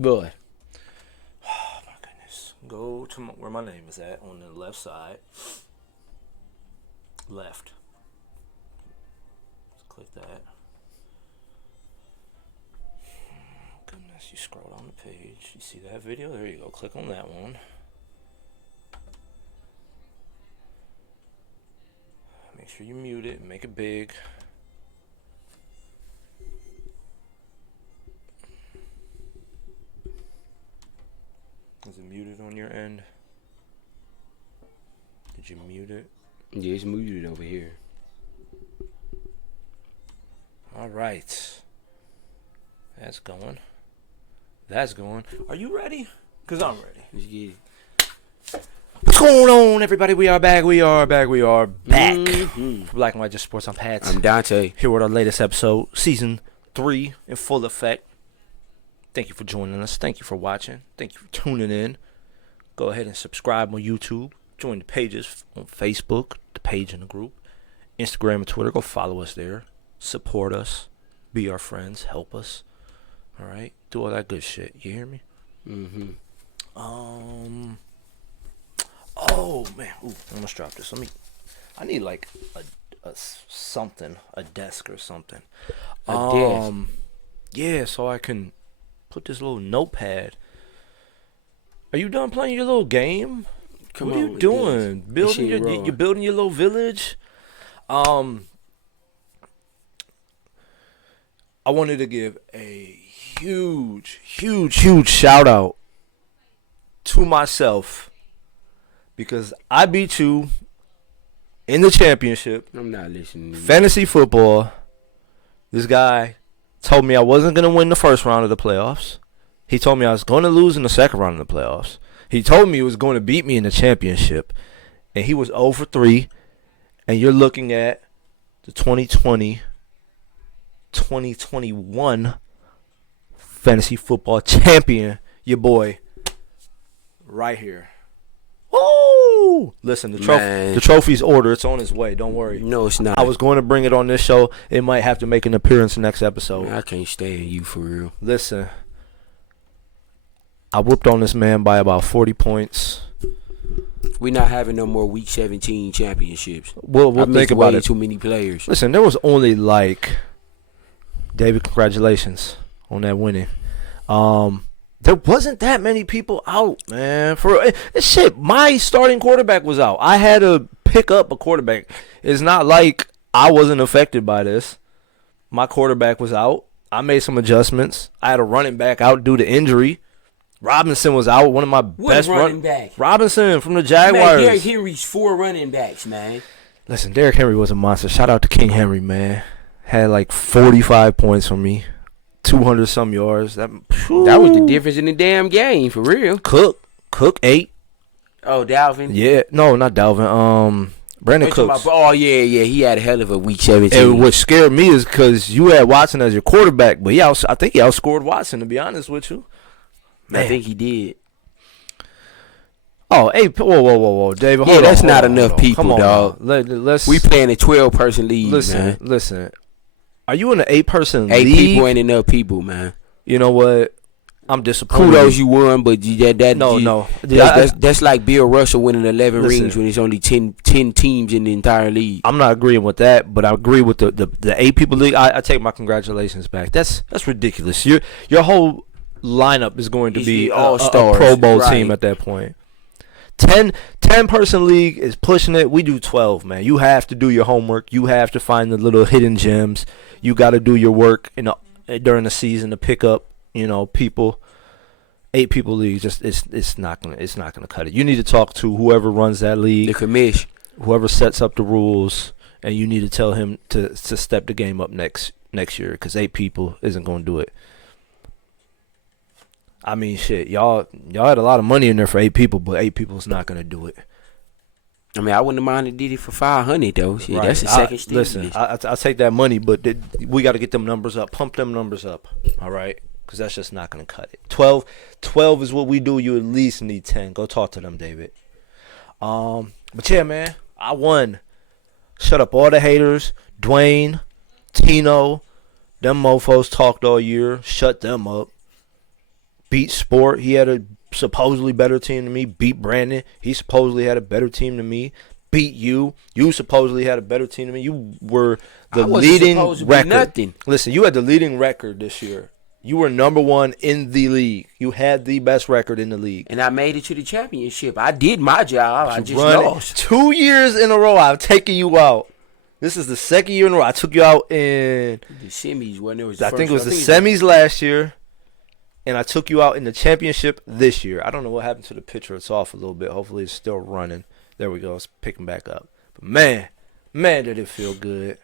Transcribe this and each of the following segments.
Good. Oh my goodness. Go to where my name is at on the left side. Left. Let's click that. Goodness, you scroll down the page. You see that video? There you go. Click on that one. Make sure you mute it. Make it big. Is it muted on your end? Did you mute it? Yeah, it's muted over here. All right. That's going. That's going. Are you ready? Because I'm ready. Let's get it. What's going on, everybody? We are back. We are back. We are back. Mm-hmm. For Black and White Just Sports, I'm Pat. I'm Dante. Here with our latest episode, Season 3 in full effect. Thank you for joining us. Thank you for watching. Thank you for tuning in. Go ahead and subscribe on YouTube. Join the pages on Facebook, the page in the group, Instagram and Twitter. Go follow us there. Support us. Be our friends. Help us. All right? Do all that good shit. You hear me? Mm-hmm. Oh, man. Ooh, I almost dropped this. I need like a something, a desk or something. A desk? Yeah, so I can put this little notepad. Are you done playing your little game? What are you doing? Building you're building your little village. I wanted to give a huge shout out to myself because I beat you in the championship. I'm not listening. Fantasy football. This guy told me I wasn't going to win the first round of the playoffs. He told me I was going to lose in the second round of the playoffs. He told me he was going to beat me in the championship. And he was 0 for 3. And you're looking at the 2020-2021 fantasy football champion, your boy, right here. Woo! Listen, the trophy's ordered. It's on its way. Don't worry. No, it's not. I was going to bring it on this show. It might have to make an appearance next episode. Man, I can't stand you for real. Listen, I whooped on this man by about 40 points. We're not having no more Week 17 championships. We'll think about it. Too many players. Listen, there was only like, David, congratulations on that winning. There wasn't that many people out, man. Shit, my starting quarterback was out. I had to pick up a quarterback. It's not like I wasn't affected by this. My quarterback was out. I made some adjustments. I had a running back out due to injury. Robinson was out, one of my best running back. Robinson from the Jaguars. Man, Derrick Henry's 4 running backs, man. Listen, Derrick Henry was a monster. Shout out to King Henry, man. Had like 45 points from me. 200 some yards. That was the difference in the damn game, for real. Cook 8. Oh, Dalvin? Yeah, no, not Dalvin. Brandon Cooks. Yeah. He had a hell of a Week 17. And what scared me is because you had Watson as your quarterback, but I think he outscored Watson, to be honest with you. Man. I think he did. Oh, hey, whoa, David. Yeah, that's not enough people, come on, dog. Let's. We playing a 12-person league, man. Listen. Are you in an 8-person league? 8 people ain't enough people, man. You know what? I'm disappointed. Kudos, you won, but no. That's like Bill Russell winning 11 rings when it's only 10 teams in the entire league. I'm not agreeing with that, but I agree with the 8 people league. I take my congratulations back. That's ridiculous. Your whole lineup is going to be a Pro Bowl team at that point. 10-person league is pushing it. We do 12, man. You have to do your homework. You have to find the little hidden gems. You got to do your work during the season to pick up, people. 8-people league it's not gonna cut it. You need to talk to whoever runs that league, the commish, whoever sets up the rules, and you need to tell him to step the game up next year because 8 people isn't gonna do it. I mean, shit, y'all had a lot of money in there for 8 people, but 8 people is not gonna do it. I mean, I wouldn't have minded did it for 500 though. Shit, right. That's the second stage. Listen, I take that money, but we got to get them numbers up. Pump them numbers up, all right? Because that's just not gonna cut it. 12 is what we do. You at least need 10. Go talk to them, David. But yeah, man, I won. Shut up all the haters. Dwayne, Tino, them mofos talked all year. Shut them up. beat Sport. He had a supposedly better team than me. Beat Brandon. He supposedly had a better team than me. Beat you. You supposedly had a better team than me. You were the leading record. Nothing. Listen, you had the leading record this year. You were number one in the league. You had the best record in the league. And I made it to the championship. I did my job. I just lost. 2 years in a row, I've taken you out. This is the second year in a row. I took you out in the semis when it was. I think it was the semis last year. And I took you out in the championship this year. I don't know what happened to the picture. It's off a little bit. Hopefully it's still running. There we go. It's picking back up. But man, did it feel good.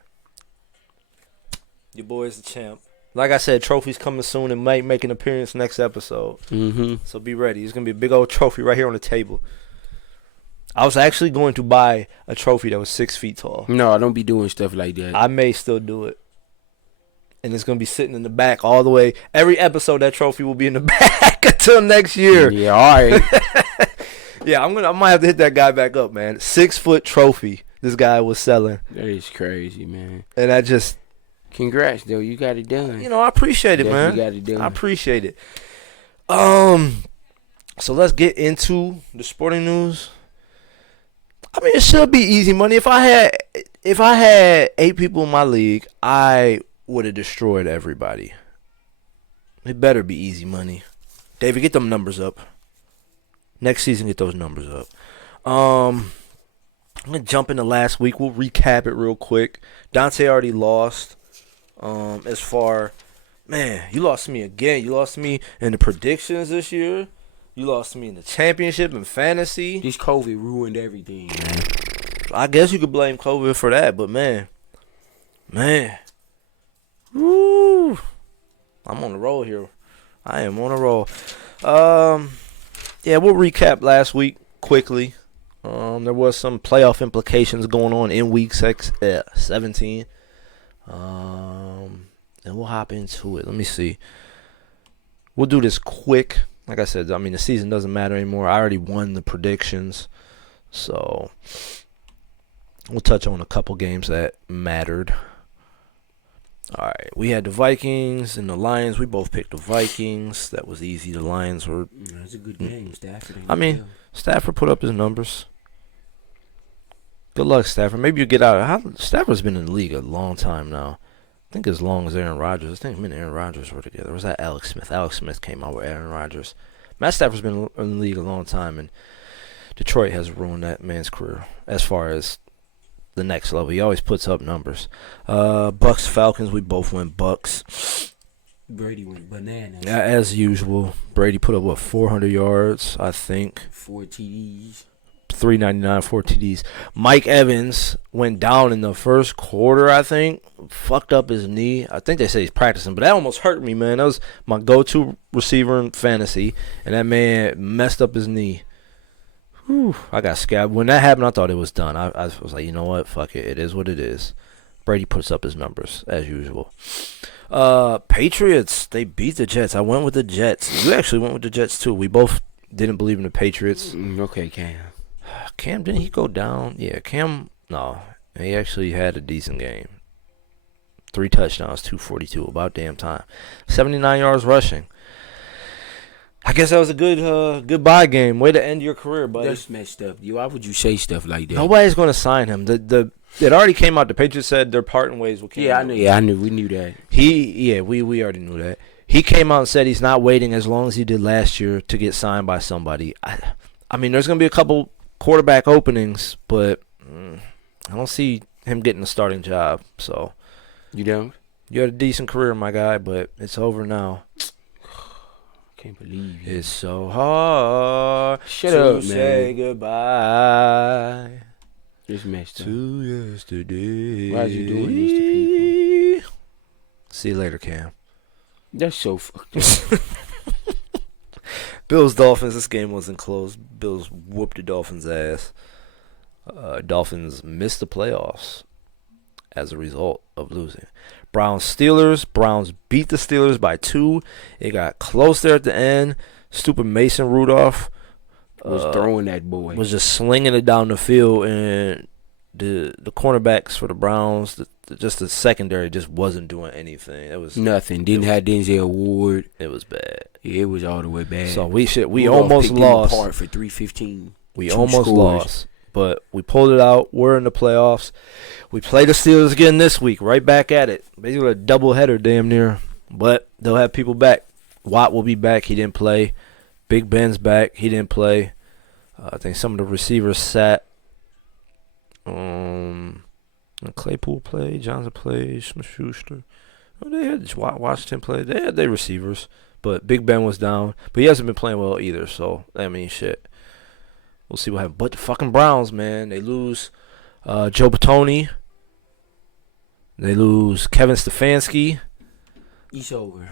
Your boy's the champ. Like I said, trophy's coming soon and might make an appearance next episode. Mm-hmm. So be ready. It's going to be a big old trophy right here on the table. I was actually going to buy a trophy that was 6 feet tall. No, I don't be doing stuff like that. I may still do it. And it's going to be sitting in the back all the way. Every episode, that trophy will be in the back until next year. Yeah, all right. Yeah, I might have to hit that guy back up, man. 6 foot trophy this guy was selling. That is crazy, man. And I just... Congrats, though. You got it done. You know, I appreciate it, man. You got it done. I appreciate it. So let's get into the sporting news. I mean, it should be easy money. If I had 8 people in my league, I would have destroyed everybody. It better be easy money. David, get them numbers up. Next season, get those numbers up. I'm going to jump into last week. We'll recap it real quick. Dante already lost. Man, you lost to me again. You lost to me in the predictions this year. You lost to me in the championship and fantasy. This COVID ruined everything, man. I guess you could blame COVID for that, but man. Woo. I'm on the roll here. I am on a roll. Yeah, we'll recap last week quickly. There was some playoff implications going on in week 17. And we'll hop into it. Let me see. We'll do this quick. Like I said, I mean, the season doesn't matter anymore. I already won the predictions. So, we'll touch on a couple games that mattered. All right. We had the Vikings and the Lions. We both picked the Vikings. That was easy. The Lions were... That's a good game, Stafford. Stafford put up his numbers. Good luck, Stafford. Maybe you get out. Stafford's been in the league a long time now. I think as long as Aaron Rodgers. I think him and Aaron Rodgers were together. Or was that Alex Smith? Alex Smith came out with Aaron Rodgers. Matt Stafford's been in the league a long time, and Detroit has ruined that man's career as far as the next level. He always puts up numbers. Bucks, Falcons, we both went Bucks. Brady went bananas. As usual. Brady put up, 400 yards, I think. 4 TDs. 399, 4 TDs. Mike Evans went down in the first quarter, I think. Fucked up his knee. I think they say he's practicing, but that almost hurt me, man. That was my go-to receiver in fantasy, and that man messed up his knee. Whew, I got scared. When that happened, I thought it was done. I was like, you know what? Fuck it. It is what it is. Brady puts up his numbers, as usual. Patriots, they beat the Jets. I went with the Jets. You actually went with the Jets, too. We both didn't believe in the Patriots. Okay, Cam, didn't he go down? Yeah, Cam, no. He actually had a decent game. 3 touchdowns, 242, about damn time. 79 yards rushing. I guess that was a good goodbye game. Way to end your career, buddy. That's messed up. Why would you say stuff like that? Nobody's going to sign him. It already came out. The Patriots said they're parting ways with Cam. Yeah, I knew. We knew that. We already knew that. He came out and said he's not waiting as long as he did last year to get signed by somebody. I mean, there's going to be a couple quarterback openings, but I don't see him getting a starting job. So you don't? You had a decent career, my guy, but it's over now. Can't believe it. It's so hard Shut to up, say man. goodbye. It's messed up. To yesterday. Why is you doing this to people? See you later, Cam. That's so fucked up. Bills Dolphins. This game wasn't close. Bills whooped the Dolphins' ass. Dolphins missed the playoffs as a result of losing. Browns Steelers. Browns beat the Steelers by 2. It got close there at the end. Stupid Mason Rudolph was throwing that boy. Was just slinging it down the field, and the cornerbacks for the Browns, the just the secondary just wasn't doing anything. It was nothing. Didn't have Denzel Ward. It was bad. Yeah, it was all the way bad. So we almost lost. Apart for 315. We almost lost, but we pulled it out. We're in the playoffs. We play the Steelers again this week. Right back at it. Basically a doubleheader, damn near. But they'll have people back. Watt will be back. He didn't play. Big Ben's back. He didn't play. I think some of the receivers sat. Claypool played. Johnson played. Smith-Schuster. They had Washington play. They had their receivers. But Big Ben was down. But he hasn't been playing well either. So, I mean, shit. We'll see what happens. But the fucking Browns, man. They lose Joe Batoni. They lose Kevin Stefanski. He's over.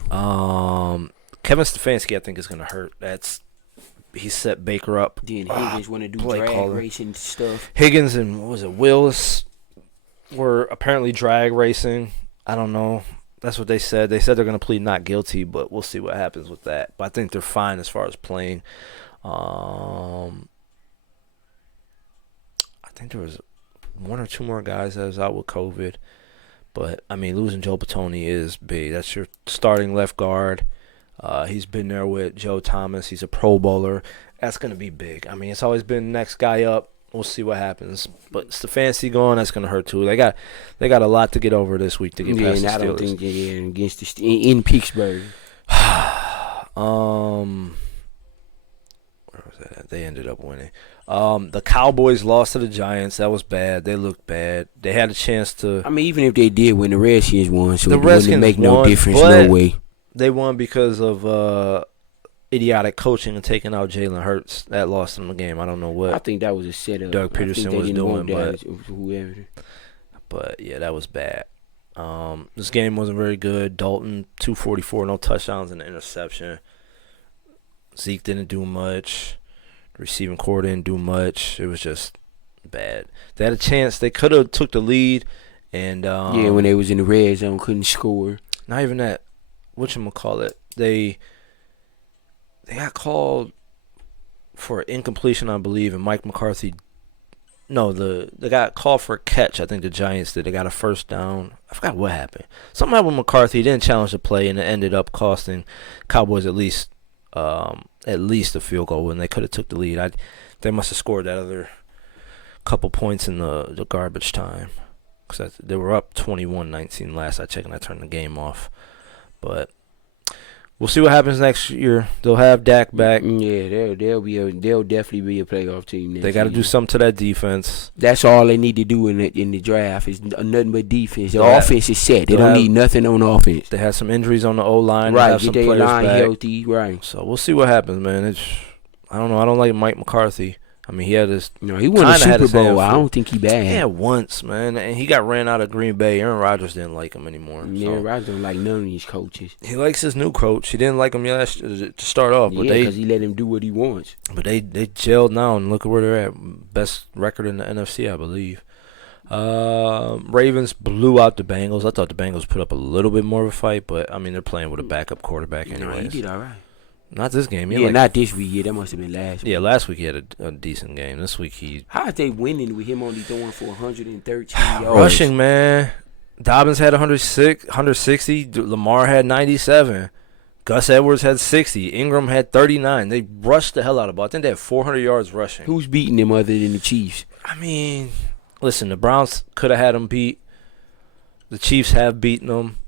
Kevin Stefanski, I think, is going to hurt. He set Baker up. Then Higgins want to do drag racing stuff. Higgins and, what was it, Willis were apparently drag racing. I don't know. That's what they said. They said they're going to plead not guilty, but we'll see what happens with that. But I think they're fine as far as playing. I think there was one or two more guys that was out with COVID. But, I mean, losing Joe Batoni is big. That's your starting left guard. He's been there with Joe Thomas. He's a Pro Bowler. That's going to be big. I mean, it's always been next guy up. We'll see what happens. But Stefanski going, that's going to hurt too. They got a lot to get over this week to get past the Steelers. I don't think they're against in Pittsburgh. Where was that at? They ended up winning. The Cowboys lost to the Giants. That was bad. They looked bad. They had a chance to. I mean, even if they did win, the Redskins won, so it wouldn't make no difference. No way. They won because of idiotic coaching and taking out Jalen Hurts. That lost them the game. I don't know what. I think that was a setup. Doug Peterson was doing, but whoever. But yeah, that was bad. This game wasn't very good. Dalton 244, no touchdowns and an interception. Zeke didn't do much. The receiving core didn't do much. It was just bad. They had a chance. They could have took the lead, and when they was in the red zone, couldn't score. Not even that. Whatchamacallit, they got called for incompletion, I believe, and Mike McCarthy. No, they got called for a catch. I think the Giants did. They got a first down. I forgot what happened. Something happened with McCarthy. He didn't challenge the play, and it ended up costing Cowboys at least a field goal when they could have took the lead. They must have scored that other couple points in the garbage time because they were up 21-19 last I checked, and I turned the game off. But we'll see what happens next year. They'll have Dak back. Yeah, they'll definitely be a playoff team. They got to do something to that defense. That's all they need to do in the draft is nothing but defense. The offense is set. They don't need nothing on offense. They had some injuries on the O-line. Right, get their line healthy. Right. So we'll see what happens, man. I don't know. I don't like Mike McCarthy. I mean, he had his. He won a Super Bowl. I don't think he bad. Yeah, once, man, and he got ran out of Green Bay. Aaron Rodgers didn't like him anymore. Yeah, Aaron Rodgers don't like none of these coaches. He likes his new coach. He didn't like him to start off, but because he let him do what he wants. But they gelled now, and look at where they're at. Best record in the NFC, I believe. Ravens blew out the Bengals. I thought the Bengals put up a little bit more of a fight, but I mean they're playing with a backup quarterback anyway. He did all right. Not this game. Not this week. Yeah, that must have been last week. Yeah, last week he had a decent game. This week How are they winning with him only throwing for 113 yards? Rushing, man. Dobbins had 160. Lamar had 97. Gus Edwards had 60. Ingram had 39. They rushed the hell out of the ball. I think they had 400 yards rushing. Who's beating them other than the Chiefs? I mean, listen, the Browns could have had them beat. The Chiefs have beaten them.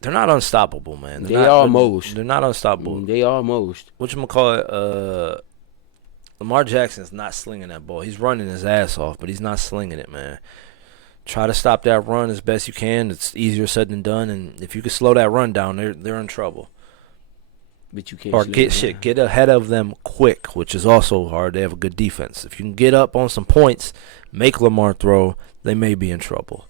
They're not unstoppable, man. They're not unstoppable. They almost. Whatchamacallit, Lamar Jackson's not slinging that ball. He's running his ass off, but he's not slinging it, man. Try to stop that run as best you can. It's easier said than done, and if you can slow that run down, they're in trouble. But you can't. Or get ahead of them quick, which is also hard. They have a good defense. If you can get up on some points, make Lamar throw, they may be in trouble.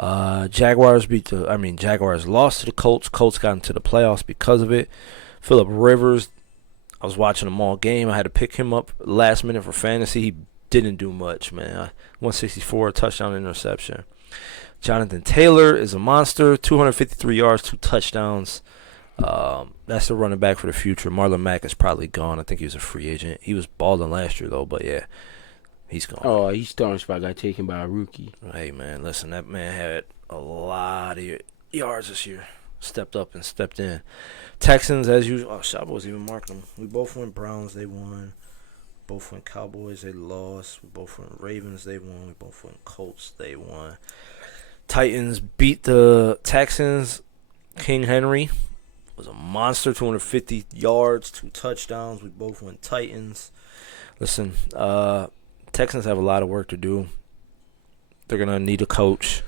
Jaguars lost to the Colts. Colts got into the playoffs because of it. Phillip Rivers, I was watching them all game. I had to pick him up last minute for fantasy. He didn't do much, man. 164, touchdown, interception. Jonathan Taylor is a monster. 253 yards, 2 touchdowns. That's the running back for the future. Marlon Mack is probably gone. I think he was a free agent. He was balling last year, though, but yeah. He's gone. Oh, his starting spot got taken by a rookie. Hey, man, listen, that man had a lot of yards this year. Stepped up and stepped in. Texans, as usual. Oh, Shabo was even marking them. We both went Browns. They won. Both went Cowboys. They lost. We both went Ravens. They won. We both went Colts. They won. Titans beat the Texans. King Henry was a monster. 250 yards, 2 touchdowns. We both went Titans. Listen, Texans have a lot of work to do. They're going to need a coach.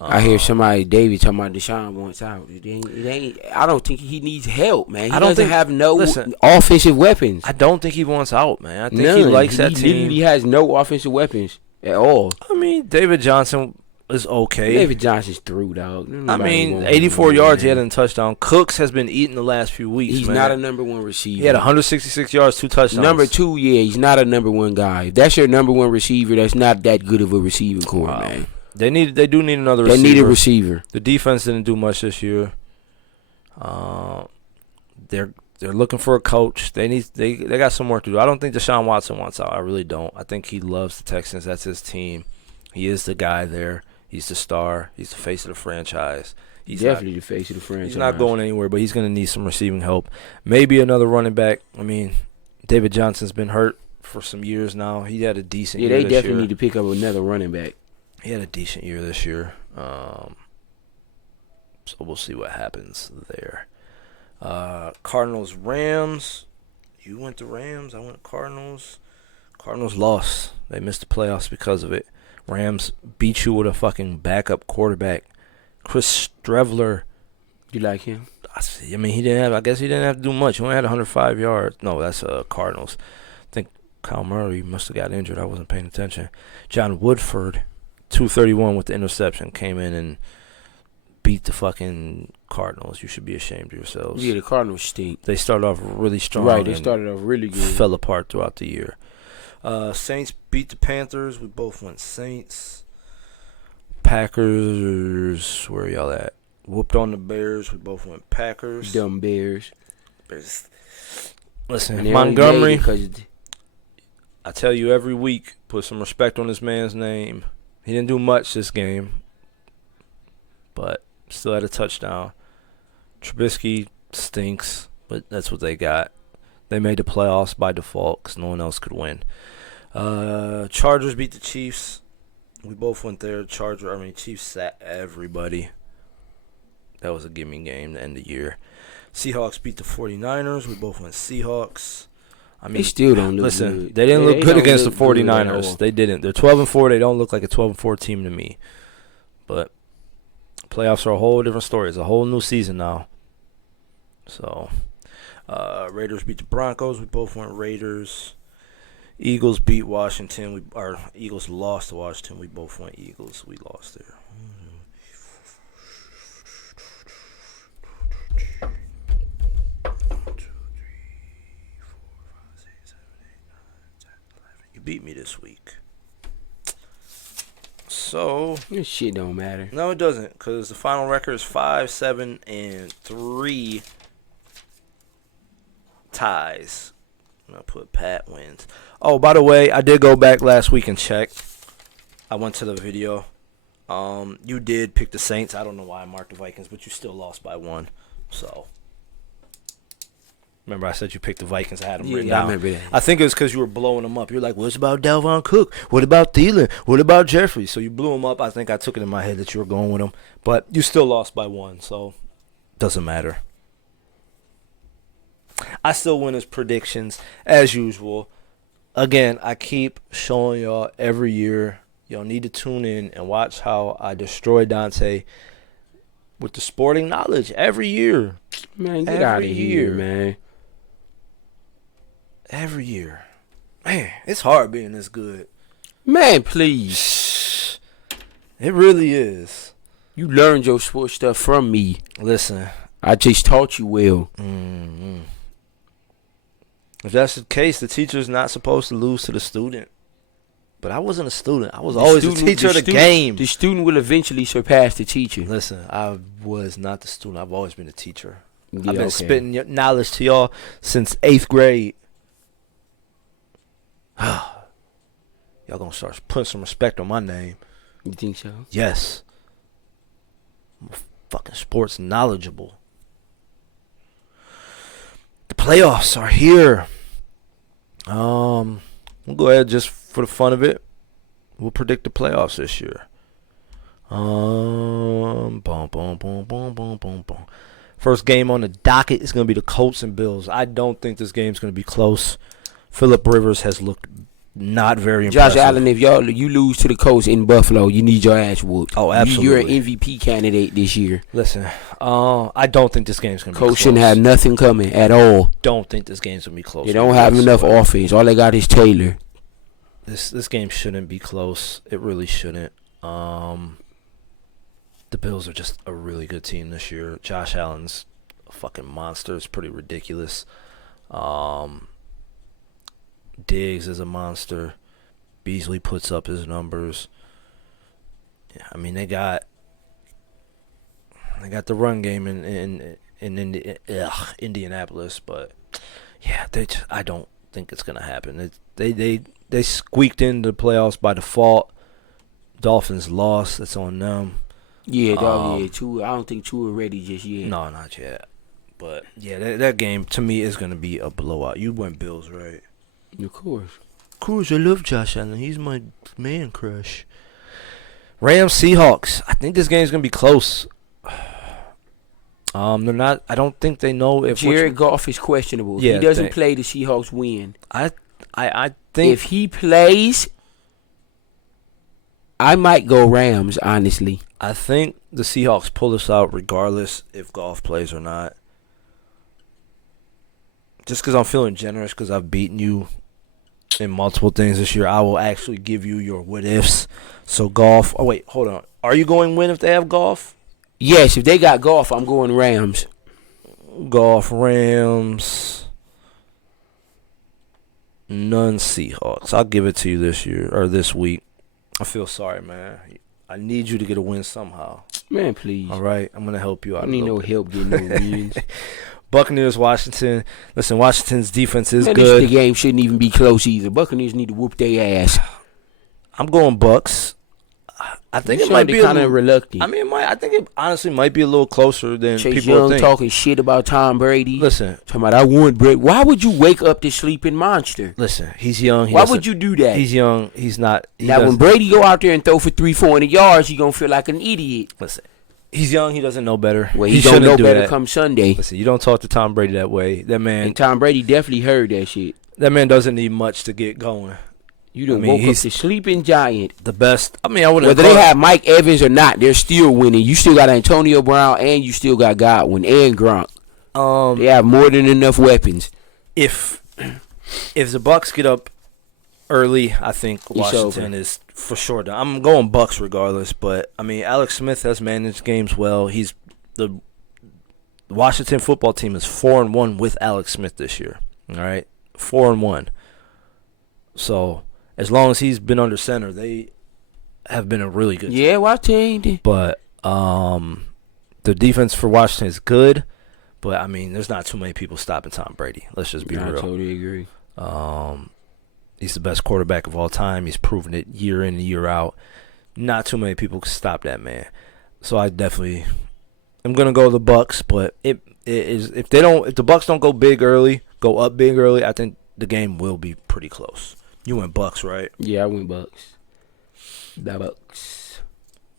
I hear somebody, David, talking about Deshaun wants out. I don't think he needs help, man. He doesn't have no offensive weapons. I don't think he wants out, man. I think he likes that team. He literally has no offensive weapons at all. I mean, David Johnson is okay. David Johnson's through, dog. I mean, 84 yards, he had a touchdown. Cooks has been eating the last few weeks, He's not a number 1 receiver. He had 166 yards, 2 touchdowns. Number 2, he's not a number 1 guy. If that's your number 1 receiver, that's not that good of a receiving core, man. They do need another receiver. They need a receiver. The defense didn't do much this year. They're looking for a coach. They got some work to do. I don't think Deshaun Watson wants out. I really don't. I think he loves the Texans. That's his team. He is the guy there. He's the star. He's the face of the franchise. He's definitely the face of the franchise. He's not going anywhere, but he's going to need some receiving help. Maybe another running back. I mean, David Johnson's been hurt for some years now. He had a decent year this year. Yeah, they definitely need to pick up another running back. He had a decent year this year. So we'll see what happens there. Cardinals, Rams. You went to Rams. I went Cardinals. Cardinals lost. They missed the playoffs because of it. Rams beat you with a fucking backup quarterback. Chris Streveler. You like him? I mean, I guess he didn't have to do much. He only had 105 yards. No, that's Cardinals. I think Kyle Murray must have got injured. I wasn't paying attention. John Woodford, 231 with the interception, came in and beat the fucking Cardinals. You should be ashamed of yourselves. Yeah, the Cardinals stink. They started off really strong. Right, they started off really good. Fell apart throughout the year. Saints beat the Panthers. We both went Saints. Packers, where y'all at? Whooped on the Bears. We both went Packers. Dumb Bears. Listen, Montgomery, I tell you every week, put some respect on this man's name. He didn't do much this game, but still had a touchdown. Trubisky stinks, but that's what they got. They made the playoffs by default because no one else could win. Chargers beat the Chiefs. We both went there. Chiefs sat everybody. That was a gimme game to end the year. Seahawks beat the 49ers. We both went Seahawks. I mean, they still don't look listen, good. They didn't look good against the 49ers. They didn't. They're 12-4. They don't look like a 12-4 team to me. But playoffs are a whole different story. It's a whole new season now. So, Raiders beat the Broncos. We both went Raiders. Eagles beat Washington. Eagles lost to Washington. We both went Eagles. We lost there. 1, 2, 3, 4, 5, 6, 7, 8, 9, 10, 11. You beat me this week. So this shit don't matter. No, it doesn't, because the final record is 5-7-3 ties. I'm gonna put Pat wins. Oh, by the way, I did go back last week and check. I went to the video. You did pick the Saints. I don't know why I marked the Vikings, but you still lost by 1. So remember I said you picked the Vikings. I had them written down. I remember that. I think it was because you were blowing them up. You're like, what's about Dalvin Cook? What about Thielen? What about Jeffrey? So you blew them up. I think I took it in my head that you were going with them. But you still lost by 1, so doesn't matter. I still win his predictions, as usual. Again, I keep showing y'all every year. Y'all need to tune in and watch how I destroy Dante with the sporting knowledge every year. Man, get out of here, man. Every year. Man, it's hard being this good. Man, please. It really is. You learned your sports stuff from me. Listen. I just taught you well. Mm-hmm. If that's the case, the teacher's not supposed to lose to the student. But I wasn't a student. I was always the teacher of the game. The student will eventually surpass the teacher. Listen, I was not the student. I've always been the teacher. Yeah, I've been spitting knowledge to y'all since 8th grade. y'all gonna start putting some respect on my name. You think so? Yes. I'm fucking sports knowledgeable. The playoffs are here. We'll go ahead just for the fun of it. We'll predict the playoffs this year. Boom, boom, boom, boom, boom, boom, boom. First game on the docket is going to be the Colts and Bills. I don't think this game's going to be close. Phillip Rivers has looked not very impressive. Josh Allen, if you lose to the Colts in Buffalo, you need your ass whooped. Oh, absolutely. You're an MVP candidate this year. Listen, I don't think this game's going to be close. Colts shouldn't have nothing coming at all. Don't think this game's going to be close. They don't have enough offense. All they got is Taylor. This game shouldn't be close. It really shouldn't. The Bills are just a really good team this year. Josh Allen's a fucking monster. It's pretty ridiculous. Diggs is a monster. Beasley puts up his numbers. Yeah, I mean, they got the run game in Indianapolis, but yeah, I don't think it's gonna happen. They squeaked into the playoffs by default. Dolphins lost. That's on them. Yeah, dog. Yeah, Tua. I don't think Tua ready just yet. No, not yet. But yeah, that game to me is gonna be a blowout. You went Bills, right? Of course. Of course, I love Josh Allen. He's my man crush. Rams Seahawks. I think this game's gonna be close. They're not. I don't think they know if Jared Goff is questionable. If he doesn't play, the Seahawks win. I think if he plays, I might go Rams. Honestly, I think the Seahawks pull this out regardless if Goff plays or not. Just because I'm feeling generous because I've beaten you in multiple things this year, I will actually give you your what ifs. So Goff. Oh wait, hold on. Are you going win if they have Goff? Yes, if they got Goff, I'm going Rams. Goff, Rams. None Seahawks. I'll give it to you this year or this week. I feel sorry, man. I need you to get a win somehow. Man, please. All right, I'm gonna help you out. I need no help getting no wins. Buccaneers, Washington. Listen, Washington's defense is good. The game shouldn't even be close either. Buccaneers need to whoop their ass. I'm going Bucks. I think it might be kind of reluctant. I mean, I think it honestly might be a little closer than Chase people Young think. Talking shit about Tom Brady. Listen, talking about I want Brady. Why would you wake up this sleeping monster? Listen, he's young. Why would you do that? He's young. He's not. When Brady go out there and throw for 300-400 yards, you gonna feel like an idiot. Listen, he's young. He doesn't know better. Well, he don't know better come Sunday. Listen, you don't talk to Tom Brady that way. That man. And Tom Brady definitely heard that shit. That man doesn't need much to get going. You done woke up the sleeping giant. The best. I mean, I wouldn't. Whether they have Mike Evans or not, they're still winning. You still got Antonio Brown and you still got Godwin and Gronk. They have more than enough weapons. If the Bucks get up early, I think Washington is for sure done. I'm going Bucks regardless, but I mean, Alex Smith has managed games well. The Washington football team is 4-1 with Alex Smith this year. All right, 4-1. So as long as he's been under center, they have been a really good team. Yeah, Washington. But the defense for Washington is good. But, I mean, there's not too many people stopping Tom Brady. Let's just be real. I totally agree. He's the best quarterback of all time. He's proven it year in and year out. Not too many people can stop that man. So I definitely am gonna go the Bucks. But if the Bucks don't go up big early, I think the game will be pretty close. You went Bucks, right? Yeah, I went Bucks. The Bucks.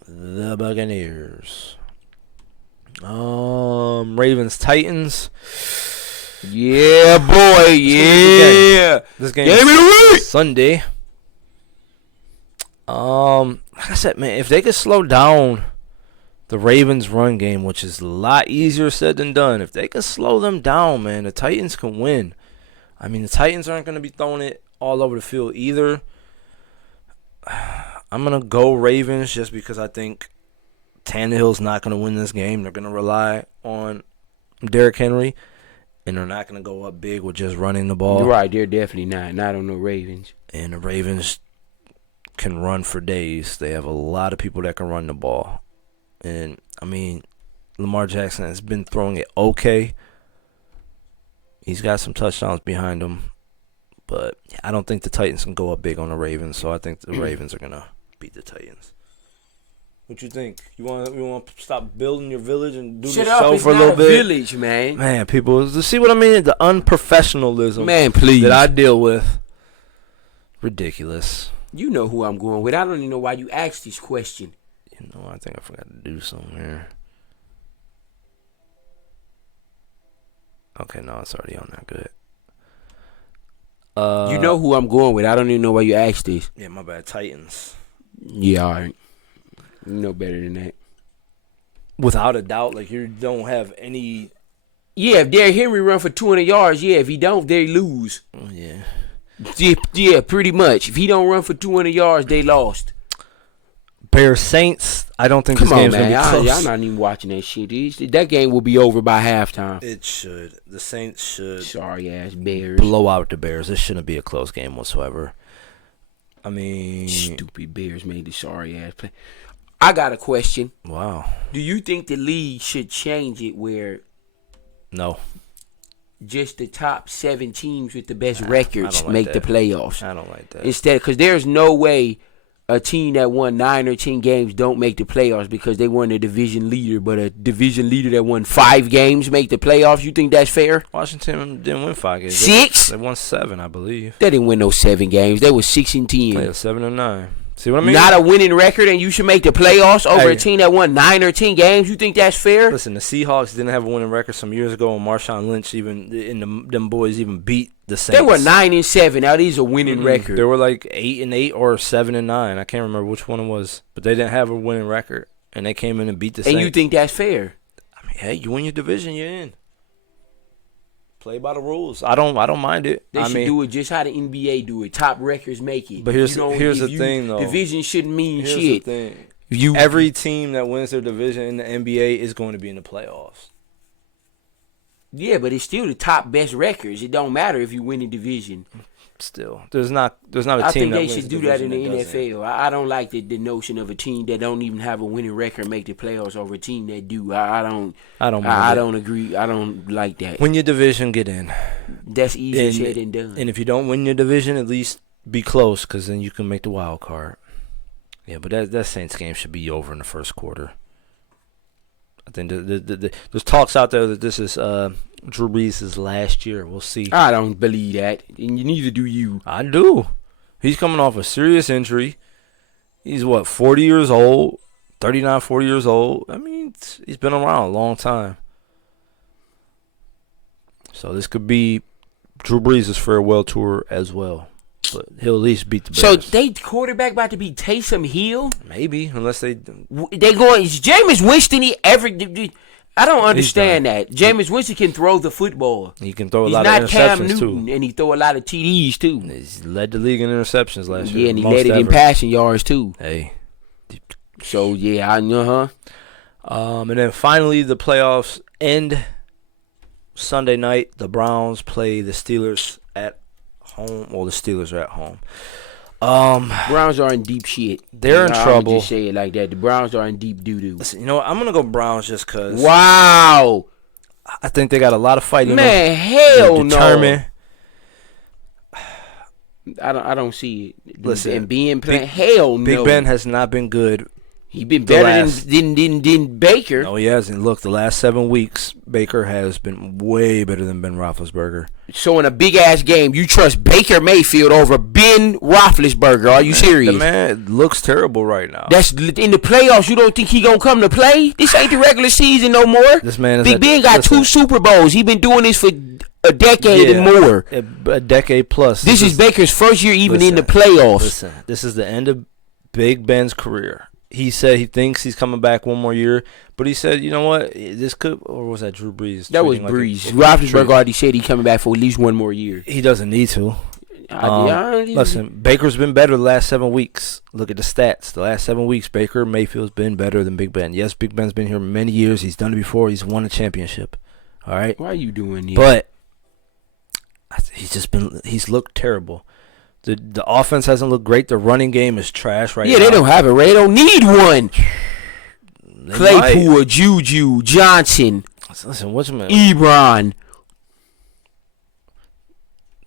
The Buccaneers. Ravens, Titans. Yeah, boy. Yeah. This game is Sunday. Like I said, man, if they could slow down the Ravens' run game, which is a lot easier said than done, if they could slow them down, man, the Titans can win. I mean, the Titans aren't going to be throwing it all over the field either. I'm going to go Ravens just because I think Tannehill's not going to win this game. They're going to rely on Derrick Henry, and they're not going to go up big with just running the ball. You're right. They're definitely not on the Ravens. And the Ravens can run for days. They have a lot of people that can run the ball. And, I mean, Lamar Jackson has been throwing it okay. He's got some touchdowns behind him. But I don't think the Titans can go up big on the Ravens, so I think the Ravens are gonna beat the Titans. What you think? You want to stop building your village and do the show for a little bit? Village, man. Man, people, see what I mean? The unprofessionalism, man, please, that I deal with. Ridiculous. You know who I'm going with. I don't even know why you asked this question. You know, I think I forgot to do something here. Okay, no, it's already on there. Good. You know who I'm going with. I don't even know why you asked this. Yeah, my bad. Titans. Yeah, all right. You know better than that. Without a doubt, like you don't have any. Yeah, if Derrick Henry run for 200 yards, yeah. If he don't, they lose. Oh, yeah. Yeah, pretty much. If he don't run for 200 yards, they lost. Bears Saints. I don't think this game's gonna be close. Y'all not even watching that shit. That game will be over by halftime. It should. The Saints should. Sorry ass Bears. Blow out the Bears. This shouldn't be a close game whatsoever. I mean, stupid Bears made the sorry ass play. I got a question. Wow. Do you think the league should change it where no, just the top 7 teams with the best records make the playoffs? I don't like that. Instead, because there's no way a team that won 9 or 10 games don't make the playoffs because they weren't a division leader, but a division leader that won 5 games make the playoffs. You think that's fair? Washington didn't win 5 games. 6? They won 7, I believe. They didn't win no 7 games. They were 6-10. Yeah, 7-9. See what I mean? Not a winning record, and you should make the playoffs over a team that won 9 or 10 games. You think that's fair? Listen, the Seahawks didn't have a winning record some years ago, and Marshawn Lynch them boys even beat the Saints. They were 9-7. Now these are winning record. They were like 8-8 or 7-9. I can't remember which one it was, but they didn't have a winning record, and they came in and beat the Saints. And you think that's fair? I mean, hey, you win your division, you're in. Play by the rules. I don't mind it. They should do it just how the NBA do it. Top records make it. But here's the thing, though. Division shouldn't mean here's shit. The thing. Every team that wins their division in the NBA is going to be in the playoffs. Yeah, but it's still the top best records. It don't matter if you win the division. Still, there's not a team that wins. I think they should do that in the NFL. I don't like the notion of a team that don't even have a winning record make the playoffs over a team that do. I don't agree. I don't like that. Win your division, get in. That's easier said than done. And if you don't win your division, at least be close, because then you can make the wild card. Yeah, but that Saints game should be over in the first quarter. I think there's talks out there that this is Drew Brees' last year. We'll see. I don't believe that, and neither do you. I do. He's coming off a serious injury. He's, 40 years old, 39, 40 years old. I mean, he's been around a long time. So this could be Drew Brees' farewell tour as well. But he'll at least beat the Bears. So they quarterback about to be Taysom Hill? Maybe, unless they going. Is Jameis Winston I don't understand that. Jameis Winston can throw the football. He can throw a lot of interceptions, Cam Newton, too. And he throw a lot of TDs, too. He's led the league in interceptions last year. Yeah, and he led it in passing yards, too. Hey. So, yeah, and then finally, the playoffs end Sunday night. The Browns play the Steelers at home. Well, the Steelers are at home. Browns are in deep shit. They're in trouble. Just say it like that. The Browns are in deep doo-doo. Listen, you know what? I'm going to go Browns just because. Wow. I think they got a lot of fighting. Man, hell no. I don't see it. Listen, and being playing, hell no. Big Ben has not been good. He been better than Baker. No, he hasn't. Look, the last 7 weeks, Baker has been way better than Ben Roethlisberger. So in a big-ass game, you trust Baker Mayfield over Ben Roethlisberger. Are you serious? The man looks terrible right now. That's in the playoffs. You don't think he going to come to play? This ain't the regular season no more. This man is Big Ben got 2 Super Bowls. He been doing this for a decade and more. A decade plus. This is Baker's first year even in the playoffs. Listen, this is the end of Big Ben's career. He said he thinks he's coming back one more year, but he said, you know what, this could, or was that Drew Brees? That was Brees. Roethlisberger already said he's coming back for at least one more year. He doesn't need to. Listen, Baker's been better the last 7 weeks. Look at the stats. The last 7 weeks, Baker Mayfield's been better than Big Ben. Yes, Big Ben's been here many years. He's done it before. He's won a championship. All right? Why are you doing this? But he's looked terrible. The offense hasn't looked great. The running game is trash right now. Yeah, they don't have it. They don't need one. Claypool, Juju, Johnson, listen, what's my Ebron.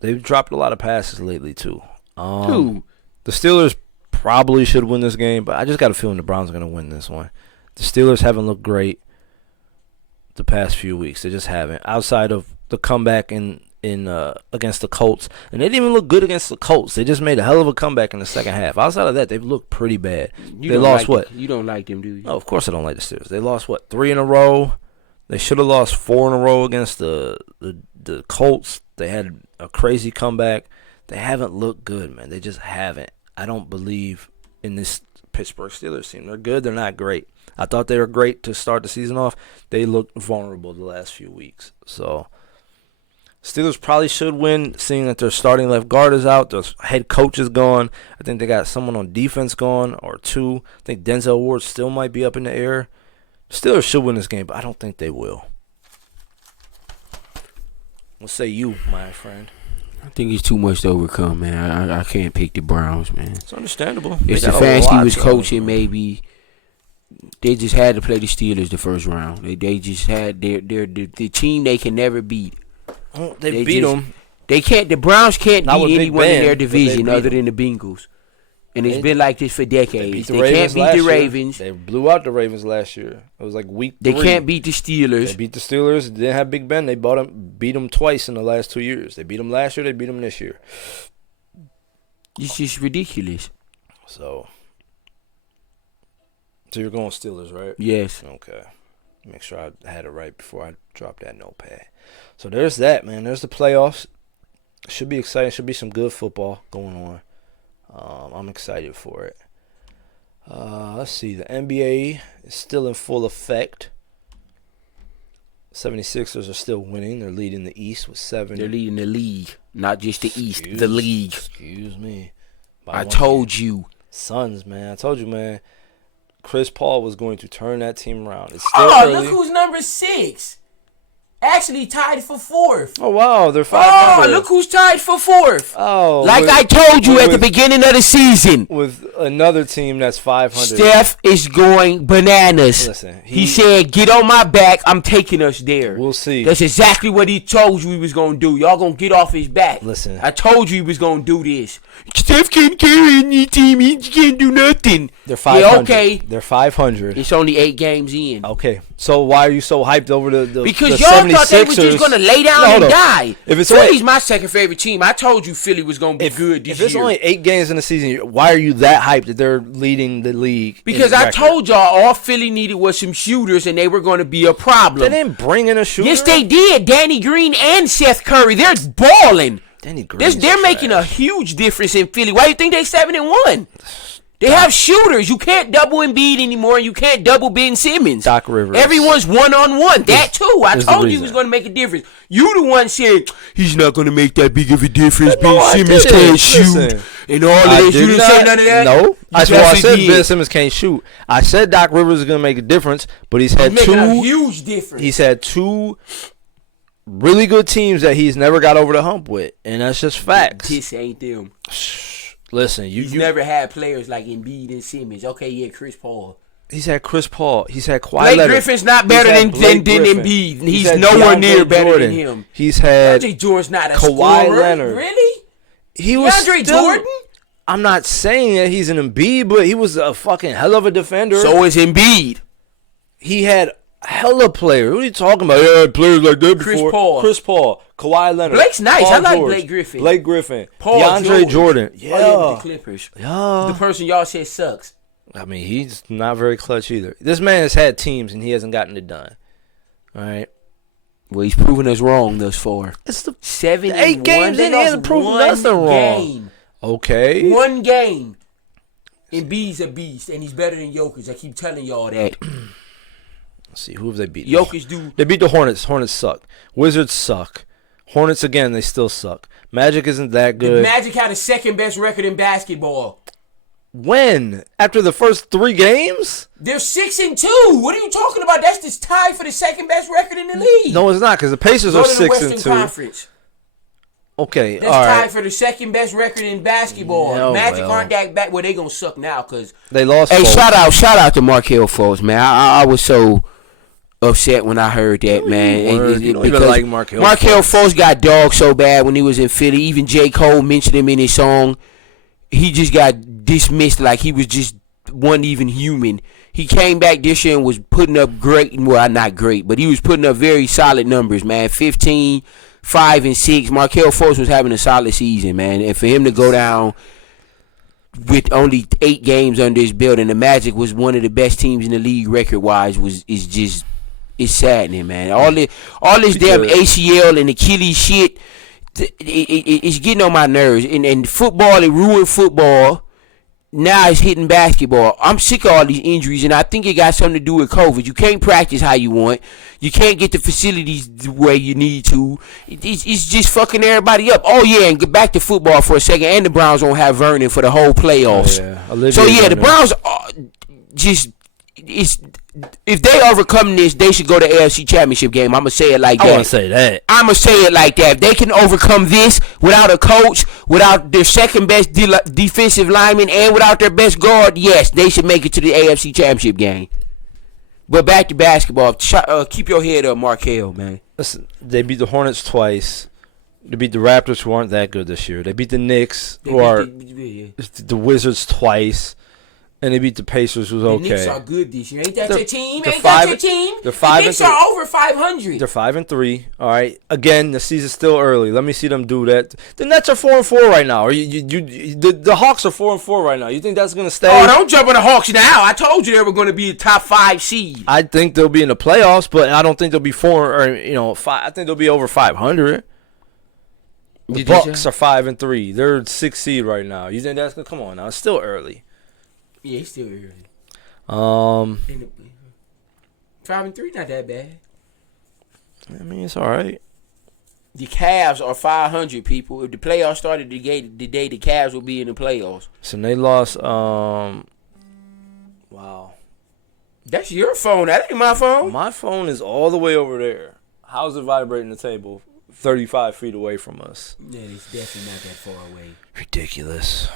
They've dropped a lot of passes lately too. Dude. The Steelers probably should win this game, but I just got a feeling the Browns are going to win this one. The Steelers haven't looked great the past few weeks. They just haven't. Outside of the comeback in against the Colts, and they didn't even look good against the Colts. They just made a hell of a comeback in the second half. Outside of that, they've looked pretty bad. They lost what? You don't like them, do you? No, of course I don't like the Steelers. They lost what? 3 in a row. They should have lost 4 in a row against the Colts. They had a crazy comeback. They haven't looked good, man. They just haven't. I don't believe in this Pittsburgh Steelers team. They're good. They're not great. I thought they were great to start the season off. They looked vulnerable the last few weeks. So Steelers probably should win, seeing that their starting left guard is out. Their head coach is gone. I think they got someone on defense gone, or 2. I think Denzel Ward still might be up in the air. The Steelers should win this game, but I don't think they will. What say you, my friend? I think it's too much to overcome, man. I can't pick the Browns, man. It's understandable. If Stefanski was coaching, maybe they just had to play the Steelers the first round. They just had the team they can never beat. They beat them. They can't. The Browns can't beat anyone in their division other than the Bengals, and it's been like this for decades. They can't beat the Ravens. They blew out the Ravens last year. It was like week 3. They can't beat the Steelers. They beat the Steelers. They didn't have Big Ben. They beat them twice in the last 2 years. They beat them last year. They beat them this year. It's just ridiculous. So you're going Steelers, right? Yes. Okay. Make sure I had it right before I dropped that notepad. So there's that, man. There's the playoffs. Should be exciting. Should be some good football going on. I'm excited for it. Let's see. The NBA is still in full effect. 76ers are still winning. They're leading the East with 7. They're leading the league, not just the East, the league. Excuse me. I told you. Suns, man. I told you, man. Chris Paul was going to turn that team around. It's still early. Look who's number 6. Actually tied for 4th. Oh, wow. They're 500. Oh, look who's tied for 4th. Oh. Like I told you at the beginning of the season. With another team that's 500. Steph is going bananas. Listen. He said, get on my back. I'm taking us there. We'll see. That's exactly what he told you he was going to do. Y'all going to get off his back. Listen. I told you he was going to do this. Steph can't carry any team. He can't do nothing. They're 500. Yeah, okay. They're 500. It's only 8 games in. Okay. So why are you so hyped over the because the y'all 76ers? thought they was just going to lay down and die. If it's Philly's my second favorite team. I told you Philly was going to be good this year. If it's only 8 games in the season, why are you that hyped that they're leading the league? Because I told y'all all Philly needed was some shooters, and they were going to be a problem. They didn't bring in a shooter. Yes, they did. Danny Green and Seth Curry. They're balling. Danny Green. They're making a huge difference in Philly. Why do you think they 7-1? They have shooters. You can't double Embiid anymore, and you can't double Ben Simmons. Doc Rivers. Everyone's one-on-one. That, too. I told you he was going to make a difference. You the one said, he's not going to make that big of a difference. Ben Simmons can't shoot. And all of this. You didn't say none of that? No. That's why I said Ben Simmons can't shoot. I said Doc Rivers is going to make a difference, but he's had making a huge difference. He's had 2 really good teams that he's never got over the hump with, and that's just facts. This ain't them. Listen, He's never had players like Embiid and Simmons. Okay, yeah, Chris Paul. He's had Chris Paul. He's had Kawhi Blake Leonard. Griffin's not better than Embiid. He's nowhere near better than him. He's had DeAndre Jordan's not a Kawhi scorer. Leonard. Really? He was DeAndre Jordan? I'm not saying that he's an Embiid, but he was a fucking hell of a defender. So is Embiid. He had hella players. What are you talking about? Yeah, players like that before. Chris Paul. Kawhi Leonard. Blake's nice. Paul I like George, Blake Griffin. DeAndre Jordan. Yeah. Oh, with the Clippers. Yeah. The person y'all said sucks. I mean, he's not very clutch either. This man has had teams, and he hasn't gotten it done. All right. Well, he's proven us wrong thus far. It's the 8 games in, he hasn't proven nothing wrong. Okay. 1 game. Embiid's a beast, and he's better than Jokic. I keep telling y'all that. Let's see, who have they beat? Jokic do. They beat the Hornets. Hornets suck. Wizards suck. Hornets, again, they still suck. Magic isn't that good. The Magic had the second best record in basketball. When? After the first 3 games? They're 6-2. What are you talking about? That's just tied for the second best record in the league. No, it's not, because the Pacers are 6-2. Go to the Western Conference. Okay, that's all right. tied for the second best record in basketball. No, Magic aren't that bad. Well, they gonna suck now because they lost. Hey, shout out to Markelle Fultz, man. I was so upset when I heard that, man. You don't even like Markelle. Markelle Fultz got dogged so bad when he was in Philly. Even J. Cole mentioned him in his song. He just got dismissed like he was just wasn't even human. He came back this year and was putting up great, well, not great, but he was putting up very solid numbers, man. 15, 5, and 6. Markelle Fultz was having a solid season, man. And for him to go down with only 8 games under his belt, and the Magic was one of the best teams in the league record-wise, it's saddening, man. All this damn ACL and Achilles shit, it's getting on my nerves. And football, it ruined football. Now it's hitting basketball. I'm sick of all these injuries, and I think it got something to do with COVID. You can't practice how you want. You can't get the facilities the way you need to. It's just fucking everybody up. Oh, yeah, and get back to football for a second. And the Browns won't have Vernon for the whole playoffs. So, yeah, the Browns if they overcome this, they should go to AFC Championship game. I'm going to say it like that. I want to say that. I'm going to say it like that. If they can overcome this without a coach, without their second best defensive lineman, and without their best guard, yes, they should make it to the AFC Championship game. But back to basketball. Keep your head up, Markelle, man. Listen, they beat the Hornets twice. They beat the Raptors, who aren't that good this year. They beat the Knicks, who are the Wizards twice. And they beat the Pacers, who's okay. The Knicks are good this year. Ain't that your team? They're 5 and 3. The Knicks are over 500. They're 5-3. All right. Again, the season's still early. Let me see them do that. The Nets are 4-4 right now. Or the Hawks are 4-4 right now. You think that's gonna stay? Oh, don't jump on the Hawks now. I told you they were going to be a top 5 seed. I think they'll be in the playoffs, but I don't think they'll be 5. I think they'll be over 500. The Bucks are 5-3. They're 6th seed right now. You think that's gonna come on now? It's still early. Yeah, it's still early. 5-3, not that bad. I mean, it's all right. The Cavs are 500, people. If the playoffs started the day the Cavs will be in the playoffs. So they lost. Wow. That's your phone. That ain't my phone. My phone is all the way over there. How's it vibrating the table 35 feet away from us? Yeah, it's definitely not that far away. Ridiculous.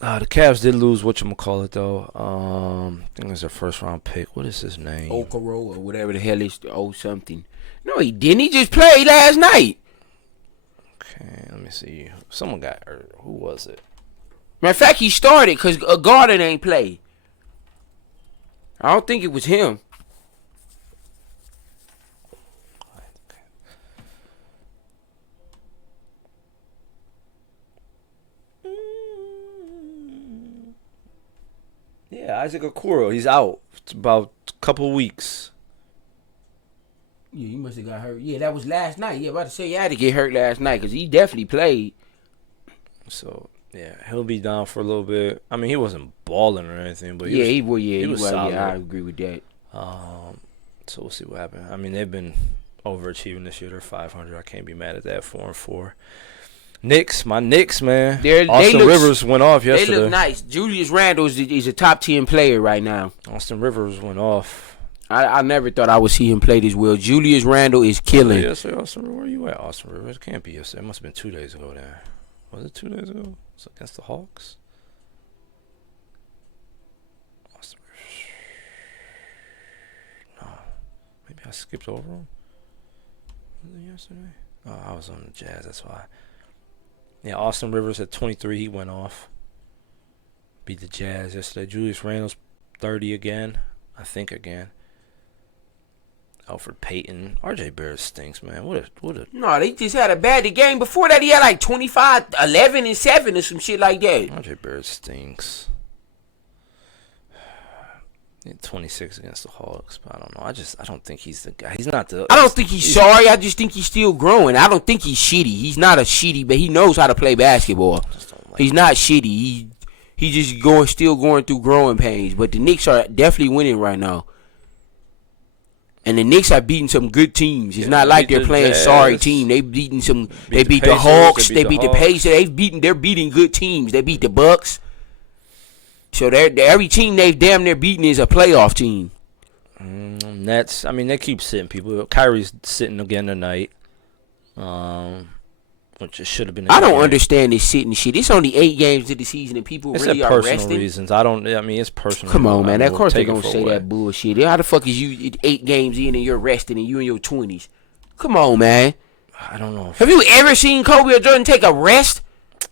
The Cavs did lose whatchamacallit, though. I think it was their first round pick. What is his name? Okoro or whatever the hell is something. No, he didn't. He just played last night. Okay, let me see. Someone got hurt. Who was it? Matter of fact, he started because Garden ain't played. I don't think it was him. Yeah, Isaac Okoro. He's out. It's about a couple weeks. Yeah, he must have got hurt. Yeah, that was last night. Yeah, about to say he had to get hurt last night because he definitely played. So, yeah, he'll be down for a little bit. I mean, he wasn't balling or anything, but he was solid. Yeah, I agree with that. So we'll see what happens. I mean, they've been overachieving this year. They're 500. I can't be mad at that. 4-4. Knicks, my Knicks, man. Austin Rivers went off yesterday. They look nice. Julius Randle is a top 10 player right now. Austin Rivers went off. I never thought I would see him play this well. Julius Randle is killing. Yesterday, Austin, where you at, Austin Rivers? It can't be yesterday. It must have been 2 days ago then. Was it 2 days ago? It's against the Hawks. Austin Rivers. No. Maybe I skipped over him. Was it yesterday? Oh, I was on the Jazz, that's why. Yeah, Austin Rivers at 23, he went off. Beat the Jazz yesterday. Julius Randle's 30 again. I think again. Alfred Payton. RJ Barrett stinks, man. What a No, they just had a bad game. Before that, he had like 25, 11, and 7 or some shit like that. RJ Barrett stinks. 26 against the Hawks, but I don't know. I don't think he's the guy. He's not the. I don't think he's sorry. I just think he's still growing. I don't think he's shitty. He's not a shitty, but he knows how to play basketball. He's not shitty. He just still going through growing pains. But the Knicks are definitely winning right now. And the Knicks are beating some good teams. It's not like they're playing sorry team. They beating some. They beat the Hawks. They beat the Pacers. They're beating good teams. They beat the Bucks. So every team they've damn near beaten is a playoff team. Nets. I mean, they keep sitting people. Kyrie's sitting again tonight. which it should have been. I don't understand this sitting shit. It's only 8 games of the season, and people It's really a are personal resting. reasons. I mean, it's personal. Come on, man. Of course they're going gonna say that bullshit. How the fuck is you 8 games in and you're resting and you in your 20s? Come on, man. I don't know. Have you ever seen Kobe or Jordan take a rest?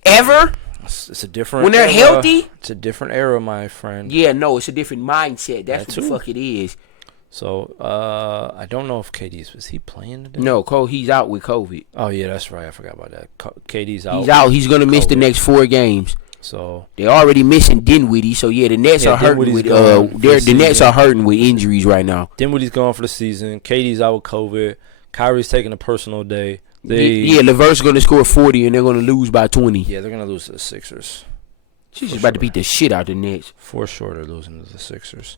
Ever? It's a different. When they're era. healthy? It's a different era, my friend. Yeah, no, it's a different mindset. That's That what the too. fuck it is. So, I don't know if is he playing today? No, Cole, he's out with COVID. Oh yeah, that's right. I forgot about that. KD's out. He's out. He's gonna miss the COVID. next 4 games. So They're already missing Dinwiddie. So yeah, the Nets are hurting Dinwiddie's with gone for the the Nets season. are hurting with injuries right now. Dinwiddie's gone for the season. KD's out with COVID. Kyrie's taking a personal day. Yeah, LeVert's gonna score 40 and they're gonna lose by 20. Yeah, they're gonna lose to the Sixers. She's about to beat the shit out the Nets. For sure, they're losing to the Sixers.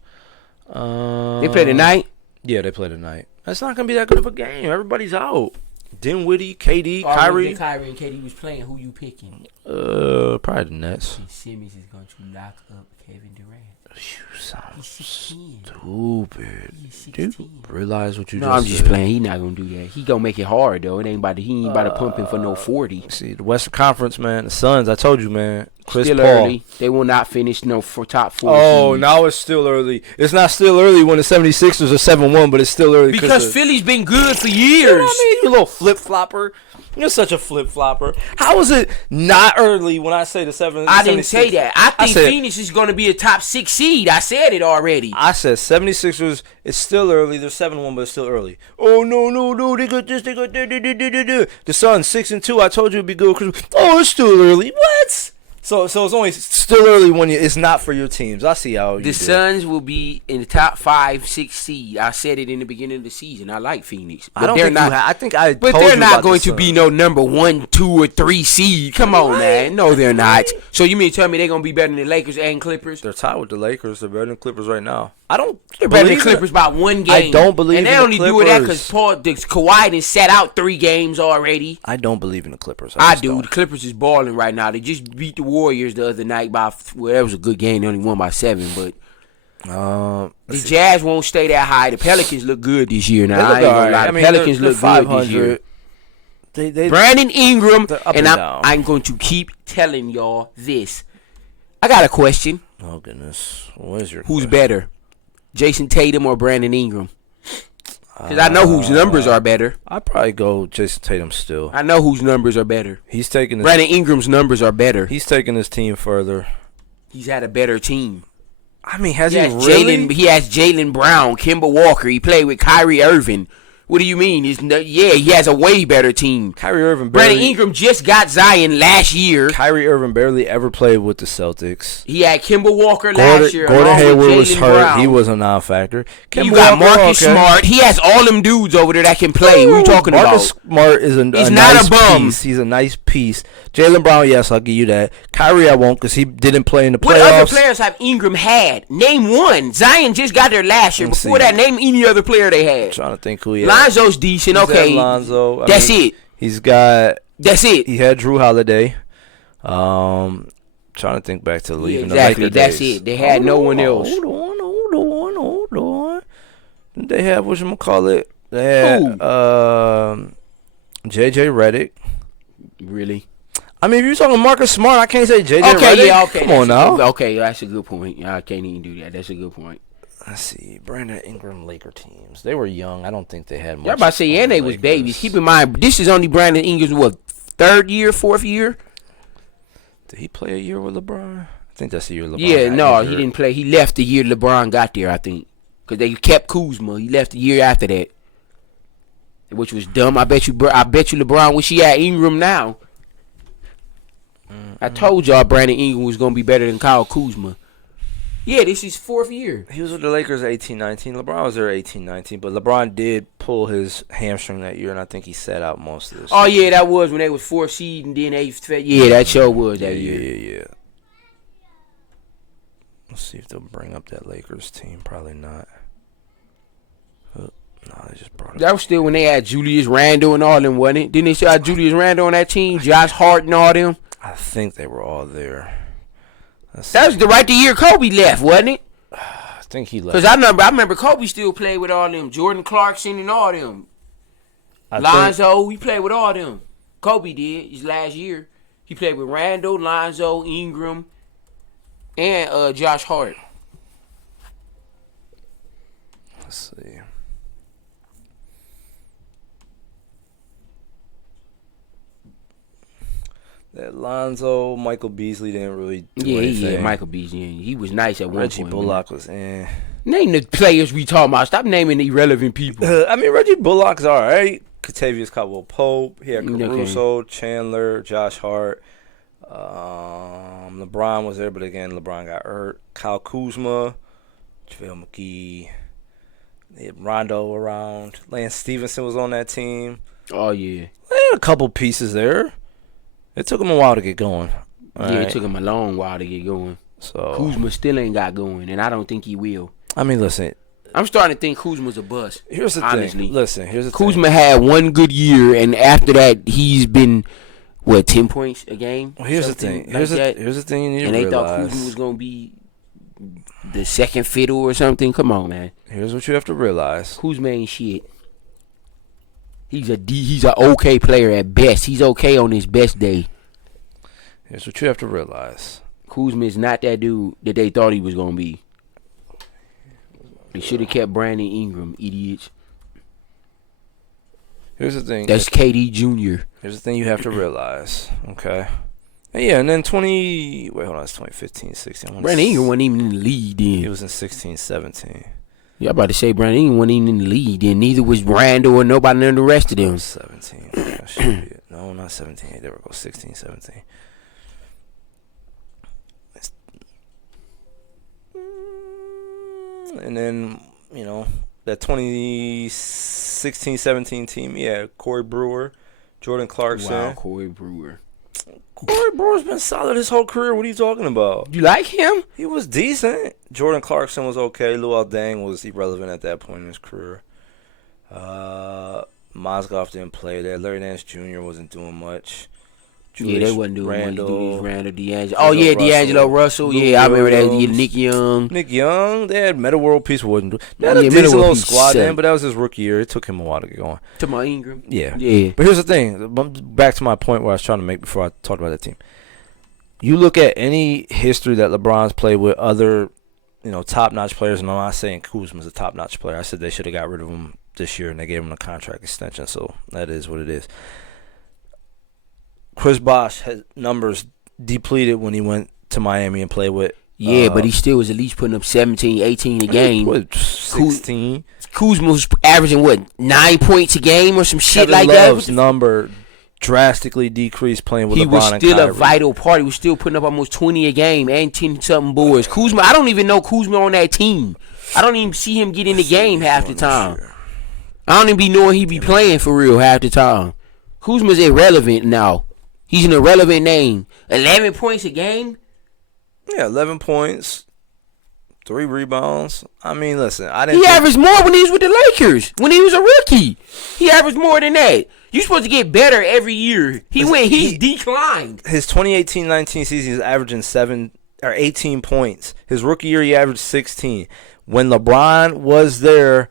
They play tonight. Yeah, they play tonight. That's not gonna be that good of a game. Everybody's out. Dinwiddie, KD, Kyrie. Kyrie and KD was playing. Who you picking? Probably the Nets. Simmons is going to lock up Kevin Durant. You sound He's 16. stupid. He's 16. Dude, realize what you No, just I'm just said. playing. He not gonna do that. He gonna make it hard though. It ain't about to. He ain't about to pump him for no 40. See, the Western Conference, man. The Suns. I told you, man. Chris Still Paul. early. They will not finish for top 4. Oh, seed. now it's still early. It's not still early when the 76ers are 7-1, but it's still early Because Philly's been good for years. You know what I mean? You little flip-flopper. You're such a flip-flopper. How is it not early when I say the 7? I didn't say that. I think said- Phoenix is going to be a top 6 seed. I said it already. I said 76ers, it's still early. They're 7-1, but it's still early. Oh, no. They got this, they got that. The Suns, 6-2. I told you it'd be good. Oh, it's still early. What? So it's only still early when it's not for your teams. I see how you do. The Suns will be in the top 5, 6 seed. I said it in the beginning of the season. I like Phoenix. But I don't they're think not. I think I But told they're you not about going the to be Suns. no number 1, 2, or 3 seed. Come on, man. No, they're not. So you mean tell me they're going to be better than the Lakers and Clippers? They're tied with the Lakers. They're better than Clippers right now. They're better than the Clippers by 1 game. I don't believe and they in the only do that Clippers. because Kawhi done sat out 3 games already. I don't believe in the Clippers. I just do. don't. The Clippers is balling right now. They just beat the Warriors the other night by, well, that was a good game. They only won by 7, but the Jazz won't stay that high. The Pelicans look good this year. Now, I ain't gonna lie. The Pelicans look good this year. They Brandon Ingram, They're up and and down. I'm going to keep telling y'all this. I got a question. Oh goodness, what is your Who's question? better, Jason Tatum or Brandon Ingram? Because I know whose numbers are better. I'd probably go Jason Tatum still. I know whose numbers are better. He's taking Brandon Ingram's numbers are better. He's taking his team further. He's had a better team. I mean, has He he has really? He has Jaylen Brown, Kemba Walker. He played with Kyrie Irving. What do you mean? Yeah, he has a way better team. Kyrie Irving Brandon barely. Ingram just got Zion last year. Kyrie Irving barely ever played with the Celtics. He had Kemba Walker last year. Gordon along with Hayward was Jaylen hurt. Brown. He was a non-factor. You got Marcus Smart. He has all them dudes over there that can play. What are you talking Marcus about? Smart is He's a not nice a bum. piece. He's a nice piece. Jaylen Brown, yes, I'll give you that. Kyrie, I won't because he didn't play in the What playoffs. other players have Ingram had? Name one. Zion just got there last year. Let's Before see. that, name any other player they I'm had. trying to think who he had. Lonzo's decent. He's Okay. had Lonzo. That's it. He's got. That's it. He had Drew Holiday. Trying to think back to leaving exactly. the Laker That's days. it. They had no one else. Hold on. They have whatchamacallit. They had JJ Redick. Really? I mean, if you're talking Marcus Smart, I can't say JJ Okay, Redick. yeah, okay. Come on now. Okay, that's a good point. I can't even do that. That's a good point. Let's see. Brandon Ingram Laker teams. They were young. I don't think they had much. Y'all about to say, on and the they was Lakers. babies. Keep in mind, this is only Brandon Ingram's, what, 3rd year, 4th year? Did he play a year with LeBron? I think that's the year LeBron. Yeah, got no, injured. he didn't play. He left the year LeBron got there, I think. Because they kept Kuzma. He left the year after that. Which was dumb. I bet you LeBron wish he had Ingram now. I told y'all Brandon Ingram was going to be better than Kyle Kuzma. Yeah, this is 4th year. He was with the Lakers 18-19. LeBron was there 18-19, but LeBron did pull his hamstring that year, and I think he sat out most of this. Oh, yeah, that was when they was 4th seed and then they... Yeah, that sure was that year. Yeah. Let's see if they'll bring up that Lakers team. Probably not. No, they just brought it. That was still when they had Julius Randle and all them, wasn't it? Didn't they still have Julius Randle on that team? Josh Hart and all them? I think they were all there. That was the year Kobe left, wasn't it? I think he left. Because I remember Kobe still played with all them. Jordan Clarkson and all them. Lonzo, he played with all them. Kobe did his last year. He played with Randall, Lonzo, Ingram, and Josh Hart. Let's see. That Lonzo, Michael Beasley didn't really do anything. Yeah, Michael Beasley. He was nice at one Reggie point. Bullock was eh. Name the players we talking about. Stop naming irrelevant people. I mean, Reggie Bullock's all right. Kentavious Caldwell-Pope. He had Caruso, Chandler, Josh Hart. LeBron was there, but again, LeBron got hurt. Kyle Kuzma, JaVale McGee. They had Rondo around. Lance Stevenson was on that team. Oh, yeah. They had a couple pieces there. It took him a while to get going. It took him a long while to get going. So Kuzma still ain't got going, and I don't think he will. I mean, listen. I'm starting to think Kuzma's a bust. Here's the thing. Listen, here's the thing. Kuzma had one good year, and after that, he's been, 10 points a game? Well, here's the thing. Here's the thing you need to realize. And they thought Kuzma was going to be the second fiddle or something? Come on, man. Here's what you have to realize. Kuzma ain't shit. He's an okay player at best. He's okay on his best day. Here's what you have to realize. Kuzma is not that dude that they thought he was going to be. They should have kept Brandon Ingram, idiots. Here's the thing. That's KD Jr. Here's the thing you have to realize. Okay. And yeah, and then it's 2015, 16. Brandon Ingram wasn't even in the league then. He was in 16, 17. Yeah, I'm about to say Brandon Ingram wasn't even in the league then. Neither was Randall or nobody none of the rest of them. 17. That should be it. No, not 17. There we go. 16, 17. And then, that 2016-17 team, Corey Brewer, Jordan Clarkson. Wow, Corey Brewer. Corey Brewer's been solid his whole career. What are you talking about? You like him? He was decent. Jordan Clarkson was okay. Luol Deng was irrelevant at that point in his career. Mozgov didn't play there. Larry Nance Jr. wasn't doing much. They wasn't doing Randall, D'Angelo. Oh, yeah, D'Angelo Russell. Yeah, I remember that. Yeah, Nick Young. They had Metta World Peace wasn't. They had a decent little squad then, but that was his rookie year. It took him a while to get going. To my Ingram. Yeah. But here's the thing. Back to my point where I was trying to make before I talked about that team. You look at any history that LeBron's played with other, top-notch players, and I'm not saying Kuzma's a top-notch player. I said they should have got rid of him this year, and they gave him a contract extension, so that is what it is. Chris Bosh had numbers depleted when he went to Miami and played with. Yeah, but he still was at least putting up 17, 18 a game. What, 16? Kuzma was averaging, 9 points a game or some shit Kevin like that? Love's number drastically decreased playing with LeBron and Kyrie. He was still a vital part. He was still putting up almost 20 a game and 10-something boards. Kuzma, I don't even know Kuzma on that team. I don't even see him get in the game half the time. I don't even be knowing he be playing for real half the time. Kuzma's irrelevant now. He's an irrelevant name. 11 points a game? Yeah, 11 points, 3 rebounds. I mean, listen, He averaged more when he was with the Lakers. When he was a rookie, he averaged more than that. You're supposed to get better every year. He declined. His 2018-19 season is averaging 18 points. His rookie year, he averaged 16. When LeBron was there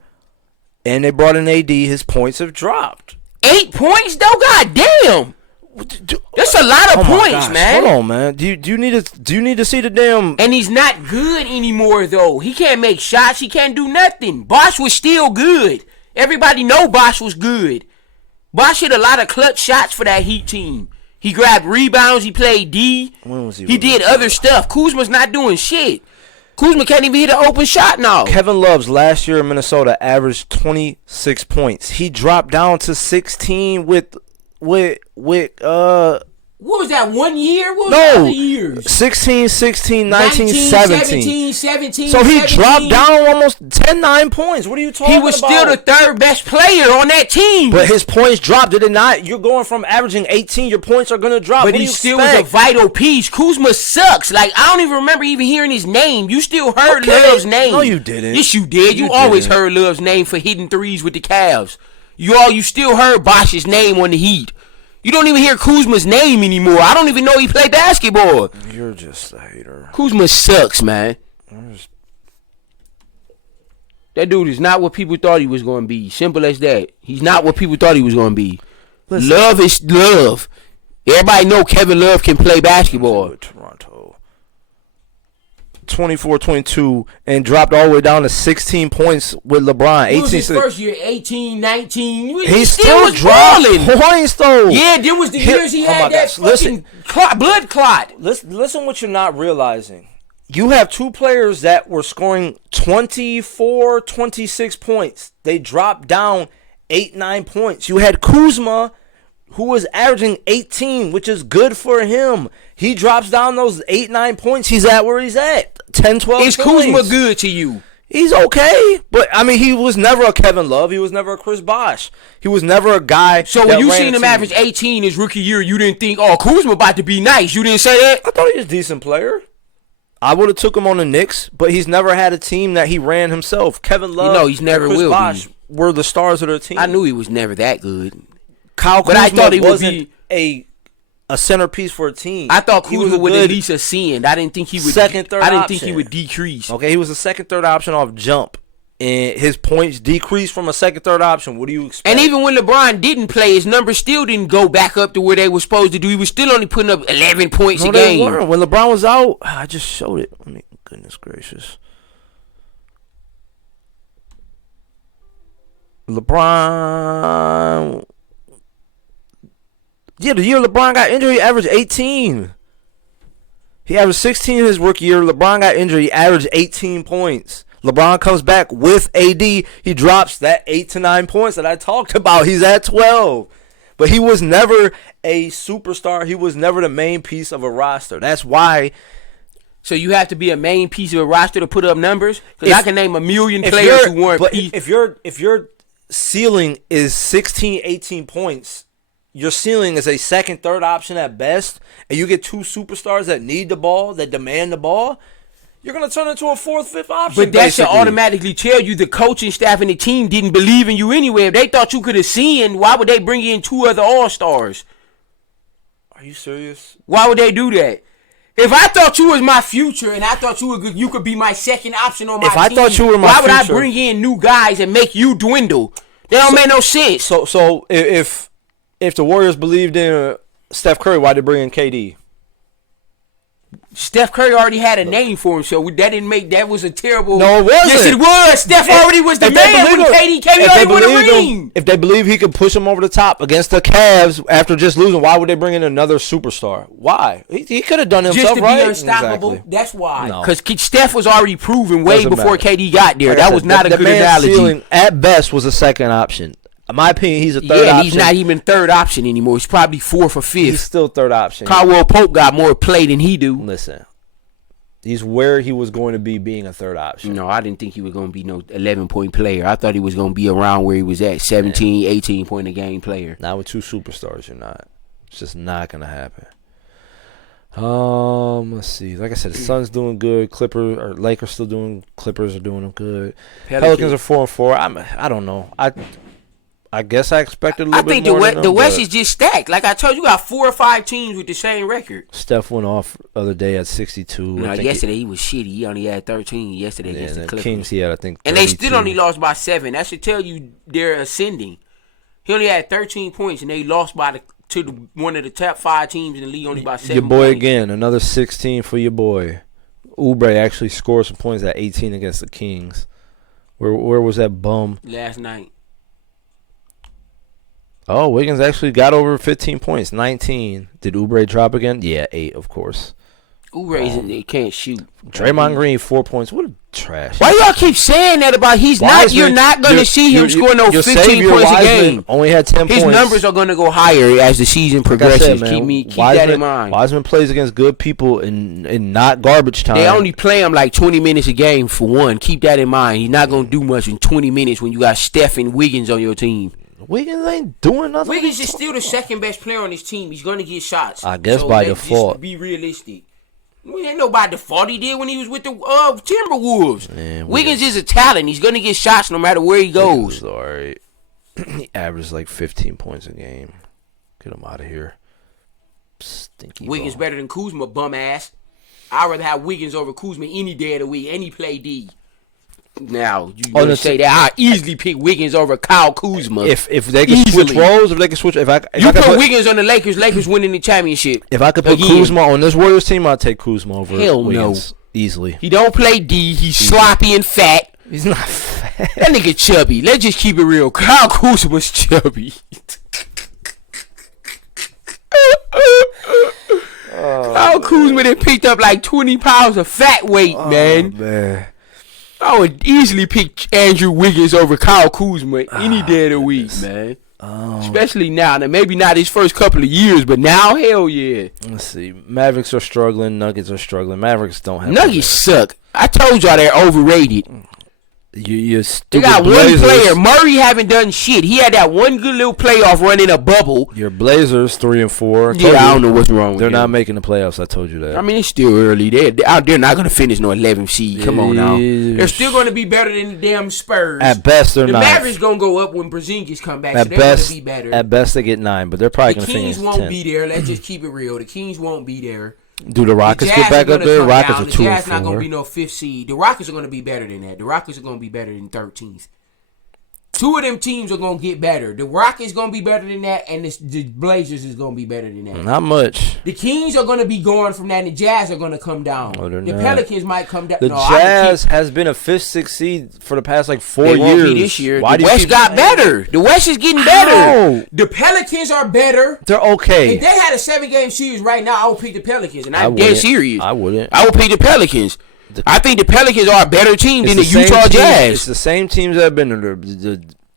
and they brought in AD, his points have dropped. 8 points though? God damn. That's a lot of points, man. Hold on, man. Do you need to see the damn? And he's not good anymore, though. He can't make shots. He can't do nothing. Bosh was still good. Everybody know Bosh was good. Bosh hit a lot of clutch shots for that Heat team. He grabbed rebounds. He played D. When was he did other stuff. Kuzma's not doing shit. Kuzma can't even hit an open shot now. Kevin Love's last year in Minnesota averaged 26 points. He dropped down to 16 with what was that, 1 year? What was the other years? 16, 16, 19, 17. 17. So he dropped down almost 9 points. What are you talking about? He was still the third best player on that team. But his points dropped, did it not? You're going from averaging 18, your points are going to drop. But he still was a vital piece. Kuzma sucks. I don't even remember even hearing his name. You still heard Love's name. No, you didn't. Yes, you did. You always heard Love's name for hitting threes with the Cavs. You still heard Bosh's name on the Heat. You don't even hear Kuzma's name anymore. I don't even know he played basketball. You're just a hater. Kuzma sucks, man. That dude is not what people thought he was going to be. Simple as that. He's not what people thought he was going to be. Listen. Love is love. Everybody know Kevin Love can play basketball. Toronto. 24-22 and dropped all the way down to 16 points with LeBron. It was his first year, 18, 19. He still dropped points though. Yeah, there was the years he had that fucking blood clot. Listen what you're not realizing. You have two players that were scoring 24, 26 points. They dropped down 8, 9 points. You had Kuzma, who was averaging 18, which is good for him. He drops down those 8, 9 points. He's at where he's at. 10, 12 Is points. Kuzma good to you? He's okay. But, I mean, he was never a Kevin Love. He was never a Chris Bosh. He was never a guy. So when you seen him average 18 his rookie year, you didn't think, oh, Kuzma about to be nice. You didn't say that? I thought he was a decent player. I would have took him on the Knicks, but he's never had a team that he ran himself. Kevin Love, he's never and Chris will Bosh be. Were the stars of their team. I knew he was never that good. Kyle But Kuzma I thought he wasn't would be a centerpiece for a team. I thought He was Kuzma a would good at least ascend. I didn't think he would. second, third I didn't option. think he would decrease. Okay, he was a second, third option off jump, and his points decreased from a second, third option. What do you expect? And even when LeBron didn't play, his numbers still didn't go back up to where they were supposed to do. He was still only putting up 11 points a they game. weren't. When LeBron was out, I just showed it. I mean, goodness gracious. LeBron. Yeah, the year LeBron got injured, he averaged 18. He averaged 16 in his rookie year. LeBron got injured, he averaged 18 points. LeBron comes back with AD. He drops that 8 to 9 points that I talked about. He's at 12. But he was never a superstar. He was never the main piece of a roster. That's why. So you have to be a main piece of a roster to put up numbers? Because I can name a million players who weren't. But if your ceiling is 16, 18 points, your ceiling is a second, third option at best, and you get two superstars that need the ball, that demand the ball, you're going to turn into a fourth, fifth option. But that should automatically tell you the coaching staff and the team didn't believe in you anyway. If they thought you could ascend, why would they bring in two other All-Stars? Are you serious? Why would they do that? If I thought you was my future and I thought you could be my second option on my team, I thought you were my why would future, I bring in new guys and make you dwindle? That don't make no sense. So if the Warriors believed in Steph Curry, why'd they bring in KD? Steph Curry already had a name for him, so that didn't make that was a terrible. No, it wasn't. Yes, it was. Steph already was the man when KD came. He already won a ring. If they believe he could push him over the top against the Cavs after just losing, why would they bring in another superstar? Why? He could have done himself just to right. be unstoppable. Exactly. That's why. No. Because Steph was already proven way Doesn't before matter. KD got there. Like That was not a good analogy. Ceiling, at best, was a second option. In my opinion, he's a third option. Yeah, he's not even third option anymore. He's probably fourth or fifth. He's still third option. Caldwell Pope got more play than he do. Listen, he's where he was going to be being a third option. No, I didn't think he was going to be no 11-point player. I thought he was going to be around where he was at, 17, 18-point a game player. Not with two superstars, you're not. It's just not going to happen. Let's see. Like I said, the Suns doing good. Lakers still doing. Clippers are doing good. Pelicans are 4-4. I don't know. I guess I expected a little bit more. I think the West is just stacked. Like I told you, got 4 or 5 teams with the same record. Steph went off the other day at 62. No, yesterday he was shitty. He only had 13 yesterday against the Clippers. Kings, he had, I think, 32. And they still only lost by 7. That should tell you they're ascending. He only had 13 points, and they lost to one of the top 5 teams in the league only by 7 Your boy points. again, another 16 for your boy. Oubre actually scored some points at 18 against the Kings. Where was that bum? Last night. Oh, Wiggins actually got over 15 points, 19. Did Oubre drop again? Yeah, 8, of course. Oubre can't shoot. Draymond Green, 4 points. What a trash. Why y'all keep saying that about you're not going to see him score no 15 points a game. Only had 10 His points. numbers are going to go higher as the season progresses. Keep that in mind. Wiseman plays against good people in not garbage time. They only play him like 20 minutes a game for one. Keep that in mind. He's not going to do much in 20 minutes when you got Steph and Wiggins on your team. Wiggins ain't doing nothing. Wiggins is still the second best player on his team. He's going to get shots. I guess by default. Just be realistic. Ain't no by default. He did when he was with the Timberwolves. Man, Wiggins is a talent. He's going to get shots no matter where he goes. All right. He averaged like 15 points a game. Get him out of here. Stinky Wiggins ball. better than Kuzma, bum ass. I'd rather have Wiggins over Kuzma any day of the week. Any play D. Now you want to say that I easily pick Wiggins over Kyle Kuzma. If they can switch roles, if you put Wiggins on the Lakers winning the championship. If I could put Kuzma on this Warriors team, I'd take Kuzma over Wiggins easily. He don't play D. He's sloppy and fat. He's not fat. That nigga chubby. Let's just keep it real. Kyle Kuzma's chubby. Kyle Kuzma then picked up like 20 pounds of fat weight, man. I would easily pick Andrew Wiggins over Kyle Kuzma any day of the week, man. Especially now. Now, maybe not his first couple of years, but now, hell yeah. Let's see. Mavericks are struggling. Nuggets are struggling. Mavericks don't have. Nuggets suck. I told y'all they're overrated. You they got Blazers. One player. Murray haven't done shit. He had that one good little playoff run in a bubble. Your Blazers 3-4. Yeah, I don't know what's wrong with them. They're not making the playoffs. I told you that. I mean, it's still early. They're not going to finish no 11th seed. Come on now. They're still going to be better than the damn Spurs. At best, they're not. The Mavericks going to go up when Porzingis come back. So they're going to be better. At best, they get 9, but they're probably going to finish 10. The Kings won't be there. Let's just keep it real. The Kings won't be there. Do the Rockets get back up there? Rockets are 2-4. The Jazz not going to be no 5th seed. The Rockets are going to be better than that. The Rockets are going to be better than 13th. Two of them teams are going to get better. The Rockets going to be better than that, and the Blazers is going to be better than that. Not much. The Kings are going to be going from that, and the Jazz are going to come down. No, the Pelicans might come down. The Jazz has been a 5th, 6th seed for the past 4 years. Won't be this year. The West got better. The West is getting better. The Pelicans are better. They're okay. If they had a 7-game series right now, I would pick the Pelicans, and I'm dead serious. I wouldn't. I would pick the Pelicans. I think the Pelicans are a better team than the Utah Jazz. It's the same teams that have been there.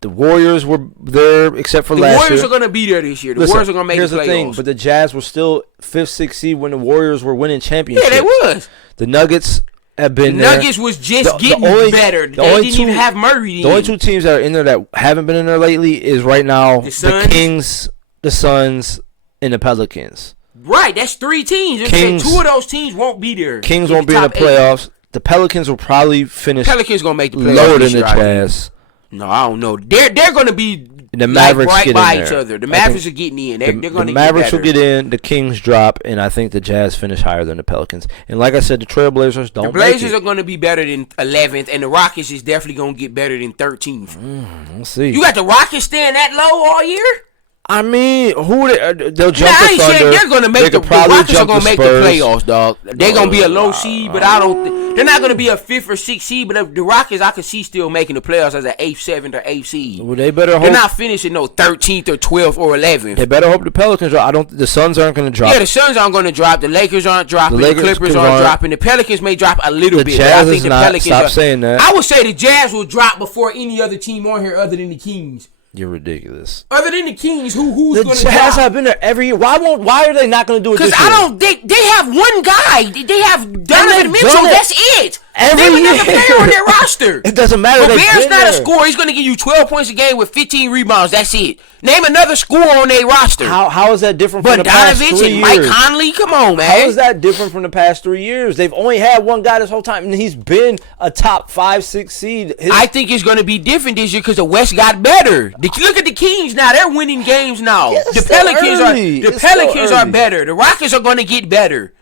The Warriors were there except for last year. The Warriors are going to be there this year. The Warriors are going to make the playoffs. Here's the thing, but the Jazz were still 5th, 6th seed when the Warriors were winning championships. Yeah, they was. The Nuggets have been there. The Nuggets was just getting better. They didn't even have Murray. The only two teams that are in there that haven't been in there lately is right now the Kings, the Suns, and the Pelicans. Right, that's 3 teams. Kings, 2 of those teams won't be there. Kings won't be in the playoffs. The Pelicans will probably finish. Pelicans going to make the playoffs lower than the Jazz. No, I don't know. They're going to be the Mavericks right get by in each there. other. The Mavericks are getting in. They're going to get better. The Mavericks will get in. The Kings drop, and I think the Jazz finish higher than the Pelicans. And like I said, the Trailblazers don't. The Blazers are going to be better than 11th, and the Rockets is definitely going to get better than 13th. Let's see. You got the Rockets staying that low all year? I mean, they'll jump the Thunder. I ain't saying they're going to make the Rockets are going to make the playoffs, dog. They're going to be a low seed, but I don't. They're not going to be a 5th or 6th seed. But the Rockets, I could see still making the playoffs as an 8th, 7th, or 8th seed. Well, they better hope. They're not finishing no 13th or 12th or 11th. They better hope the Pelicans drop. The Suns aren't going to drop. Yeah, the Suns aren't going to drop. The Lakers aren't dropping. The Clippers aren't dropping. The Pelicans may drop a little bit. Jazz I think the Pelicans stop saying that. I would say the Jazz will drop before any other team on here other than the Kings. You're ridiculous. Other than the Kings, who's going to drop? The Jazz have been there every year. Why are they not going to do it this year? Because they have one guy. They have Donovan Mitchell. That's it. Name another player on their roster. It doesn't matter. But Bear's not a scorer. He's going to give you 12 points a game with 15 rebounds. That's it. Name another scorer on their roster. How is that different from the past 3 years? and Mike Conley? Come on, man. How is that different from the past 3 years? They've only had one guy this whole time, and he's been a top 5, 6 seed. I think it's going to be different this year because the West got better. Look at the Kings now. They're winning games now. Yeah, the Pelicans are better. The Rockets are going to get better.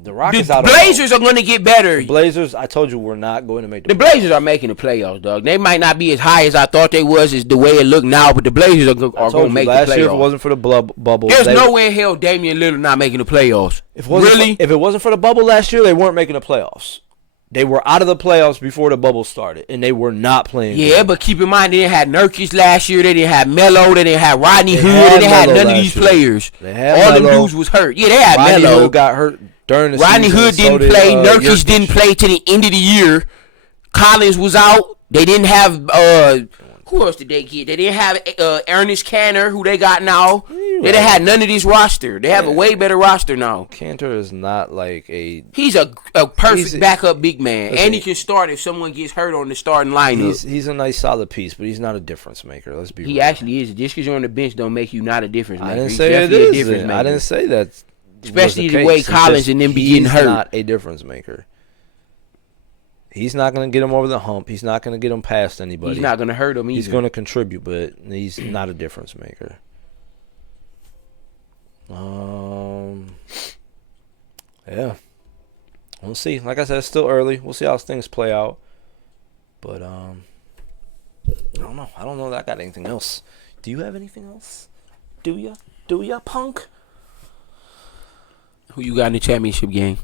The Rockets the Blazers are going to get better. The Blazers, I told you, we're not going to make the playoffs. Blazers are making the playoffs, dog. They might not be as high as I thought they was, is the way it look now, but the Blazers are going to make the playoffs. Last year, if it wasn't for the bubble, there's no way in hell Damian Lillard not making the playoffs. If it wasn't for the bubble last year, they weren't making the playoffs. They were out of the playoffs before the bubble started, and they were not playing. Yeah, but keep in mind, they didn't have Nurkic last year. They didn't have Melo. They didn't have Rodney Hood. They didn't have none of these players. All them dudes was hurt. Yeah, they had Rodney Melo. Hood got hurt during the season. Rodney Hood didn't play. Nurkic didn't play to the end of the year. Collins was out. They didn't have who else did they get? They didn't have Ernest Canner, who they got now. They didn't have none of this roster. They have a way better roster now. Cantor is not like a... He's a perfect backup big man. And he can start if someone gets hurt on the starting lineup. He's a nice solid piece, but he's not a difference maker. Let's be real. He actually is. Just because you're on the bench don't make you not a difference maker. I didn't say it is. I didn't say that. Especially the way Collins and them be getting hurt. He's not a difference maker. He's not going to get him over the hump. He's not going to get him past anybody. He's not going to hurt him either. He's going to contribute, but he's not a difference maker. Yeah. We'll see. Like I said, it's still early. We'll see how things play out. But I don't know. I don't know that I got anything else. Do you have anything else? Do ya, punk? Who you got in the championship game?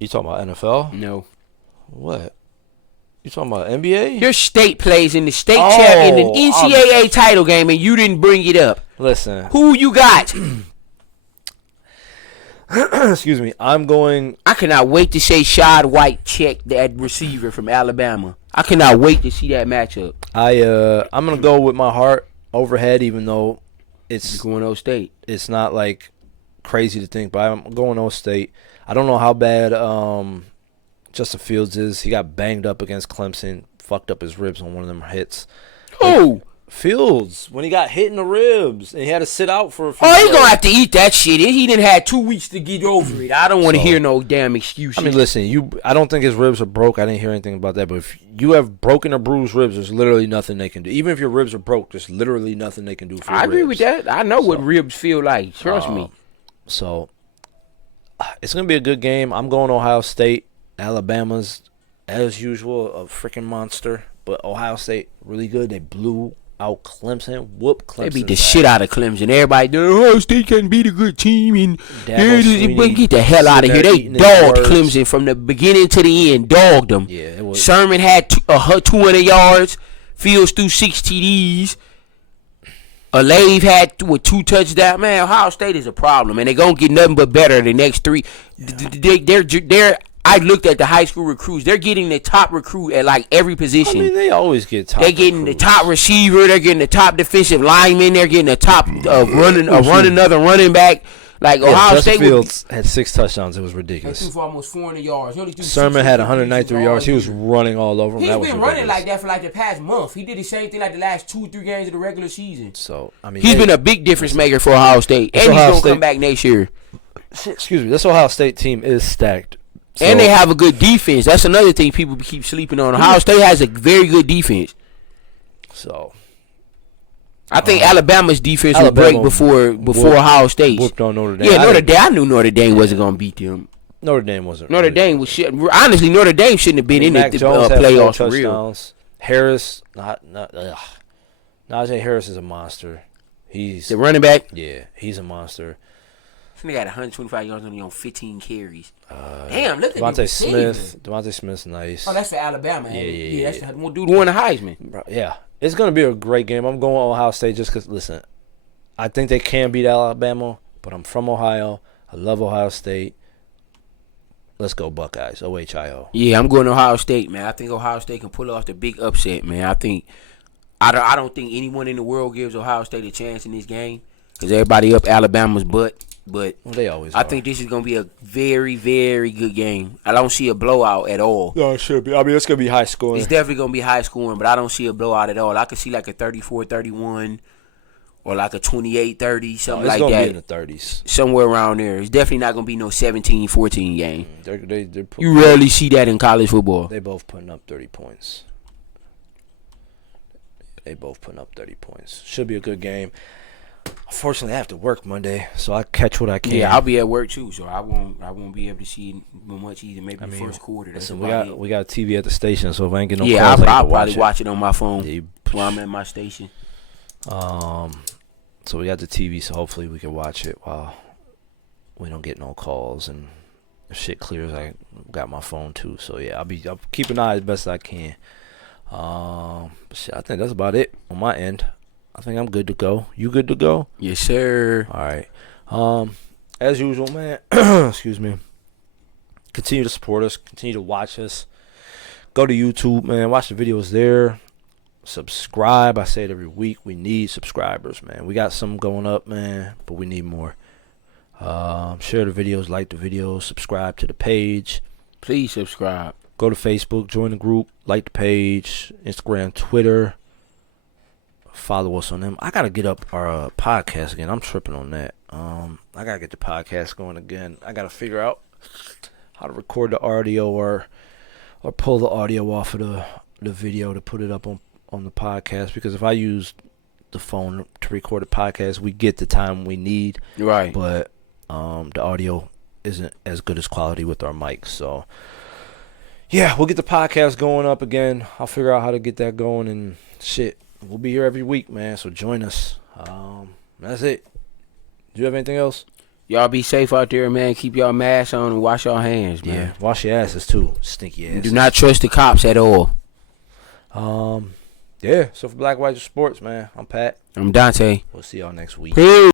You talking about NFL? No. What? You talking about NBA? Your state plays in the state champ in the NCAA title game, and you didn't bring it up. Listen. Who you got? Excuse me. I'm going. I cannot wait to say Shad White checked that receiver from Alabama. I cannot wait to see that matchup. I'm gonna go with my heart overhead, even though it's going to State. It's not like crazy to think, but I'm going to State. I don't know how bad Justin Fields is. He got banged up against Clemson, fucked up his ribs on one of them hits. Who? Fields, when he got hit in the ribs and he had to sit out for a few days. He gonna have to eat that shit. He didn't have 2 weeks to get over it. I don't want to hear no damn excuses. I mean, listen, I don't think his ribs are broke. I didn't hear anything about that. But if you have broken or bruised ribs, there's literally nothing they can do. Even if your ribs are broke, there's literally nothing they can do for your I agree ribs. with that. I know what ribs feel like. Trust me. So it's gonna be a good game. I'm going Ohio State. Alabama's, as usual, a freaking monster. But Ohio State, really good. They blew out Clemson. Whoop Clemson. They beat the shit out of Clemson. Everybody, Ohio State can't beat a good team. And get the hell out of here. They dogged Clemson from the beginning to the end. Dogged them. Yeah, it was. Sherman had 200 yards. Fields threw 6 TDs. Alave had 2 touchdowns. Man, Ohio State is a problem, and they're going to get nothing but better the next 3. I looked at the high school recruits. They're getting the top recruit at like every position. I mean, they always get top. They're getting the top receiver. They're getting the top defensive lineman. They're getting the top another running back. Like Ohio State Fields had 6 touchdowns. It was ridiculous. He threw for almost 400 yards. Sermon had 193 yards. He was running all over him. He's been running like that for like the past month. He did the same thing like the last 2 or 3 games of the regular season. So I mean, he's been a big difference maker for Ohio State, and he's gonna come back next year. Excuse me. This Ohio State team is stacked. So, and they have a good defense. That's another thing people keep sleeping on. Ohio State has a very good defense. So, I think Alabama's defense will break before Ohio State. Whooped on Notre Dame. Yeah, Notre Dame. I knew Notre Dame wasn't going to beat them. Notre Dame wasn't. Notre Dame was shit. Honestly, Notre Dame shouldn't have been in the playoffs for real. Harris, Najee Harris is a monster. He's the running back. Yeah, he's a monster. He got 125 yards only on 15 carries. Damn, look at Devontae Smith. Devontae Smith's nice. Oh, that's for Alabama. Yeah. That's the dude who won the Heisman. Yeah, it's gonna be a great game. I'm going Ohio State just because. Listen, I think they can beat Alabama, but I'm from Ohio. I love Ohio State. Let's go Buckeyes. OHIO. Yeah, I'm going to Ohio State, man. I think Ohio State can pull off the big upset, man. I don't think anyone in the world gives Ohio State a chance in this game because everybody up Alabama's butt. But they always. I think this is going to be a very, very good game. I don't see a blowout at all. No, it should be. I mean, it's going to be high scoring. It's definitely going to be high scoring, but I don't see a blowout at all. I could see like a 34-31 or like a 28-30, something like that. It's going to be in the 30s. Somewhere around there. It's definitely not going to be no 17-14 game. They're you rarely see that in college football. They both putting up 30 points. Should be a good game. Unfortunately, I have to work Monday, so I catch what I can. Yeah, I'll be at work too, so I won't be able to see much either. Maybe the first quarter. Listen, we got a TV at the station, so if I ain't get no calls, I'll probably watch it on my phone while I'm at my station. So we got the TV, so hopefully we can watch it while we don't get no calls and if shit clears. I got my phone too, so yeah, I'll keep an eye as best I can. But shit, I think that's about it on my end. I think I'm good to go. You good to go? Yes, sir. All right. As usual, man. Excuse me. Continue to support us. Continue to watch us. Go to YouTube, man. Watch the videos there. Subscribe. I say it every week. We need subscribers, man. We got some going up, man, but we need more. Share the videos. Like the videos. Subscribe to the page. Please subscribe. Go to Facebook. Join the group. Like the page. Instagram, Twitter. Follow us on them. I gotta get up our podcast again. I'm tripping on that. I gotta get the podcast going again. I gotta figure out how to record the audio or pull the audio off of the video to put it up on the podcast. Because if I use the phone to record a podcast, we get the time we need. Right. But the audio isn't as good as quality with our mics. So yeah, we'll get the podcast going up again. I'll figure out how to get that going and shit. We'll be here every week, man. So join us. That's it. Do you have anything else? Y'all be safe out there, man. Keep y'all masks on and wash your hands, man. Yeah, wash your asses too, stinky asses. Do not trust the cops at all. Yeah. So for Black White Sports, man, I'm Pat. I'm Dante. We'll see y'all next week. Peace.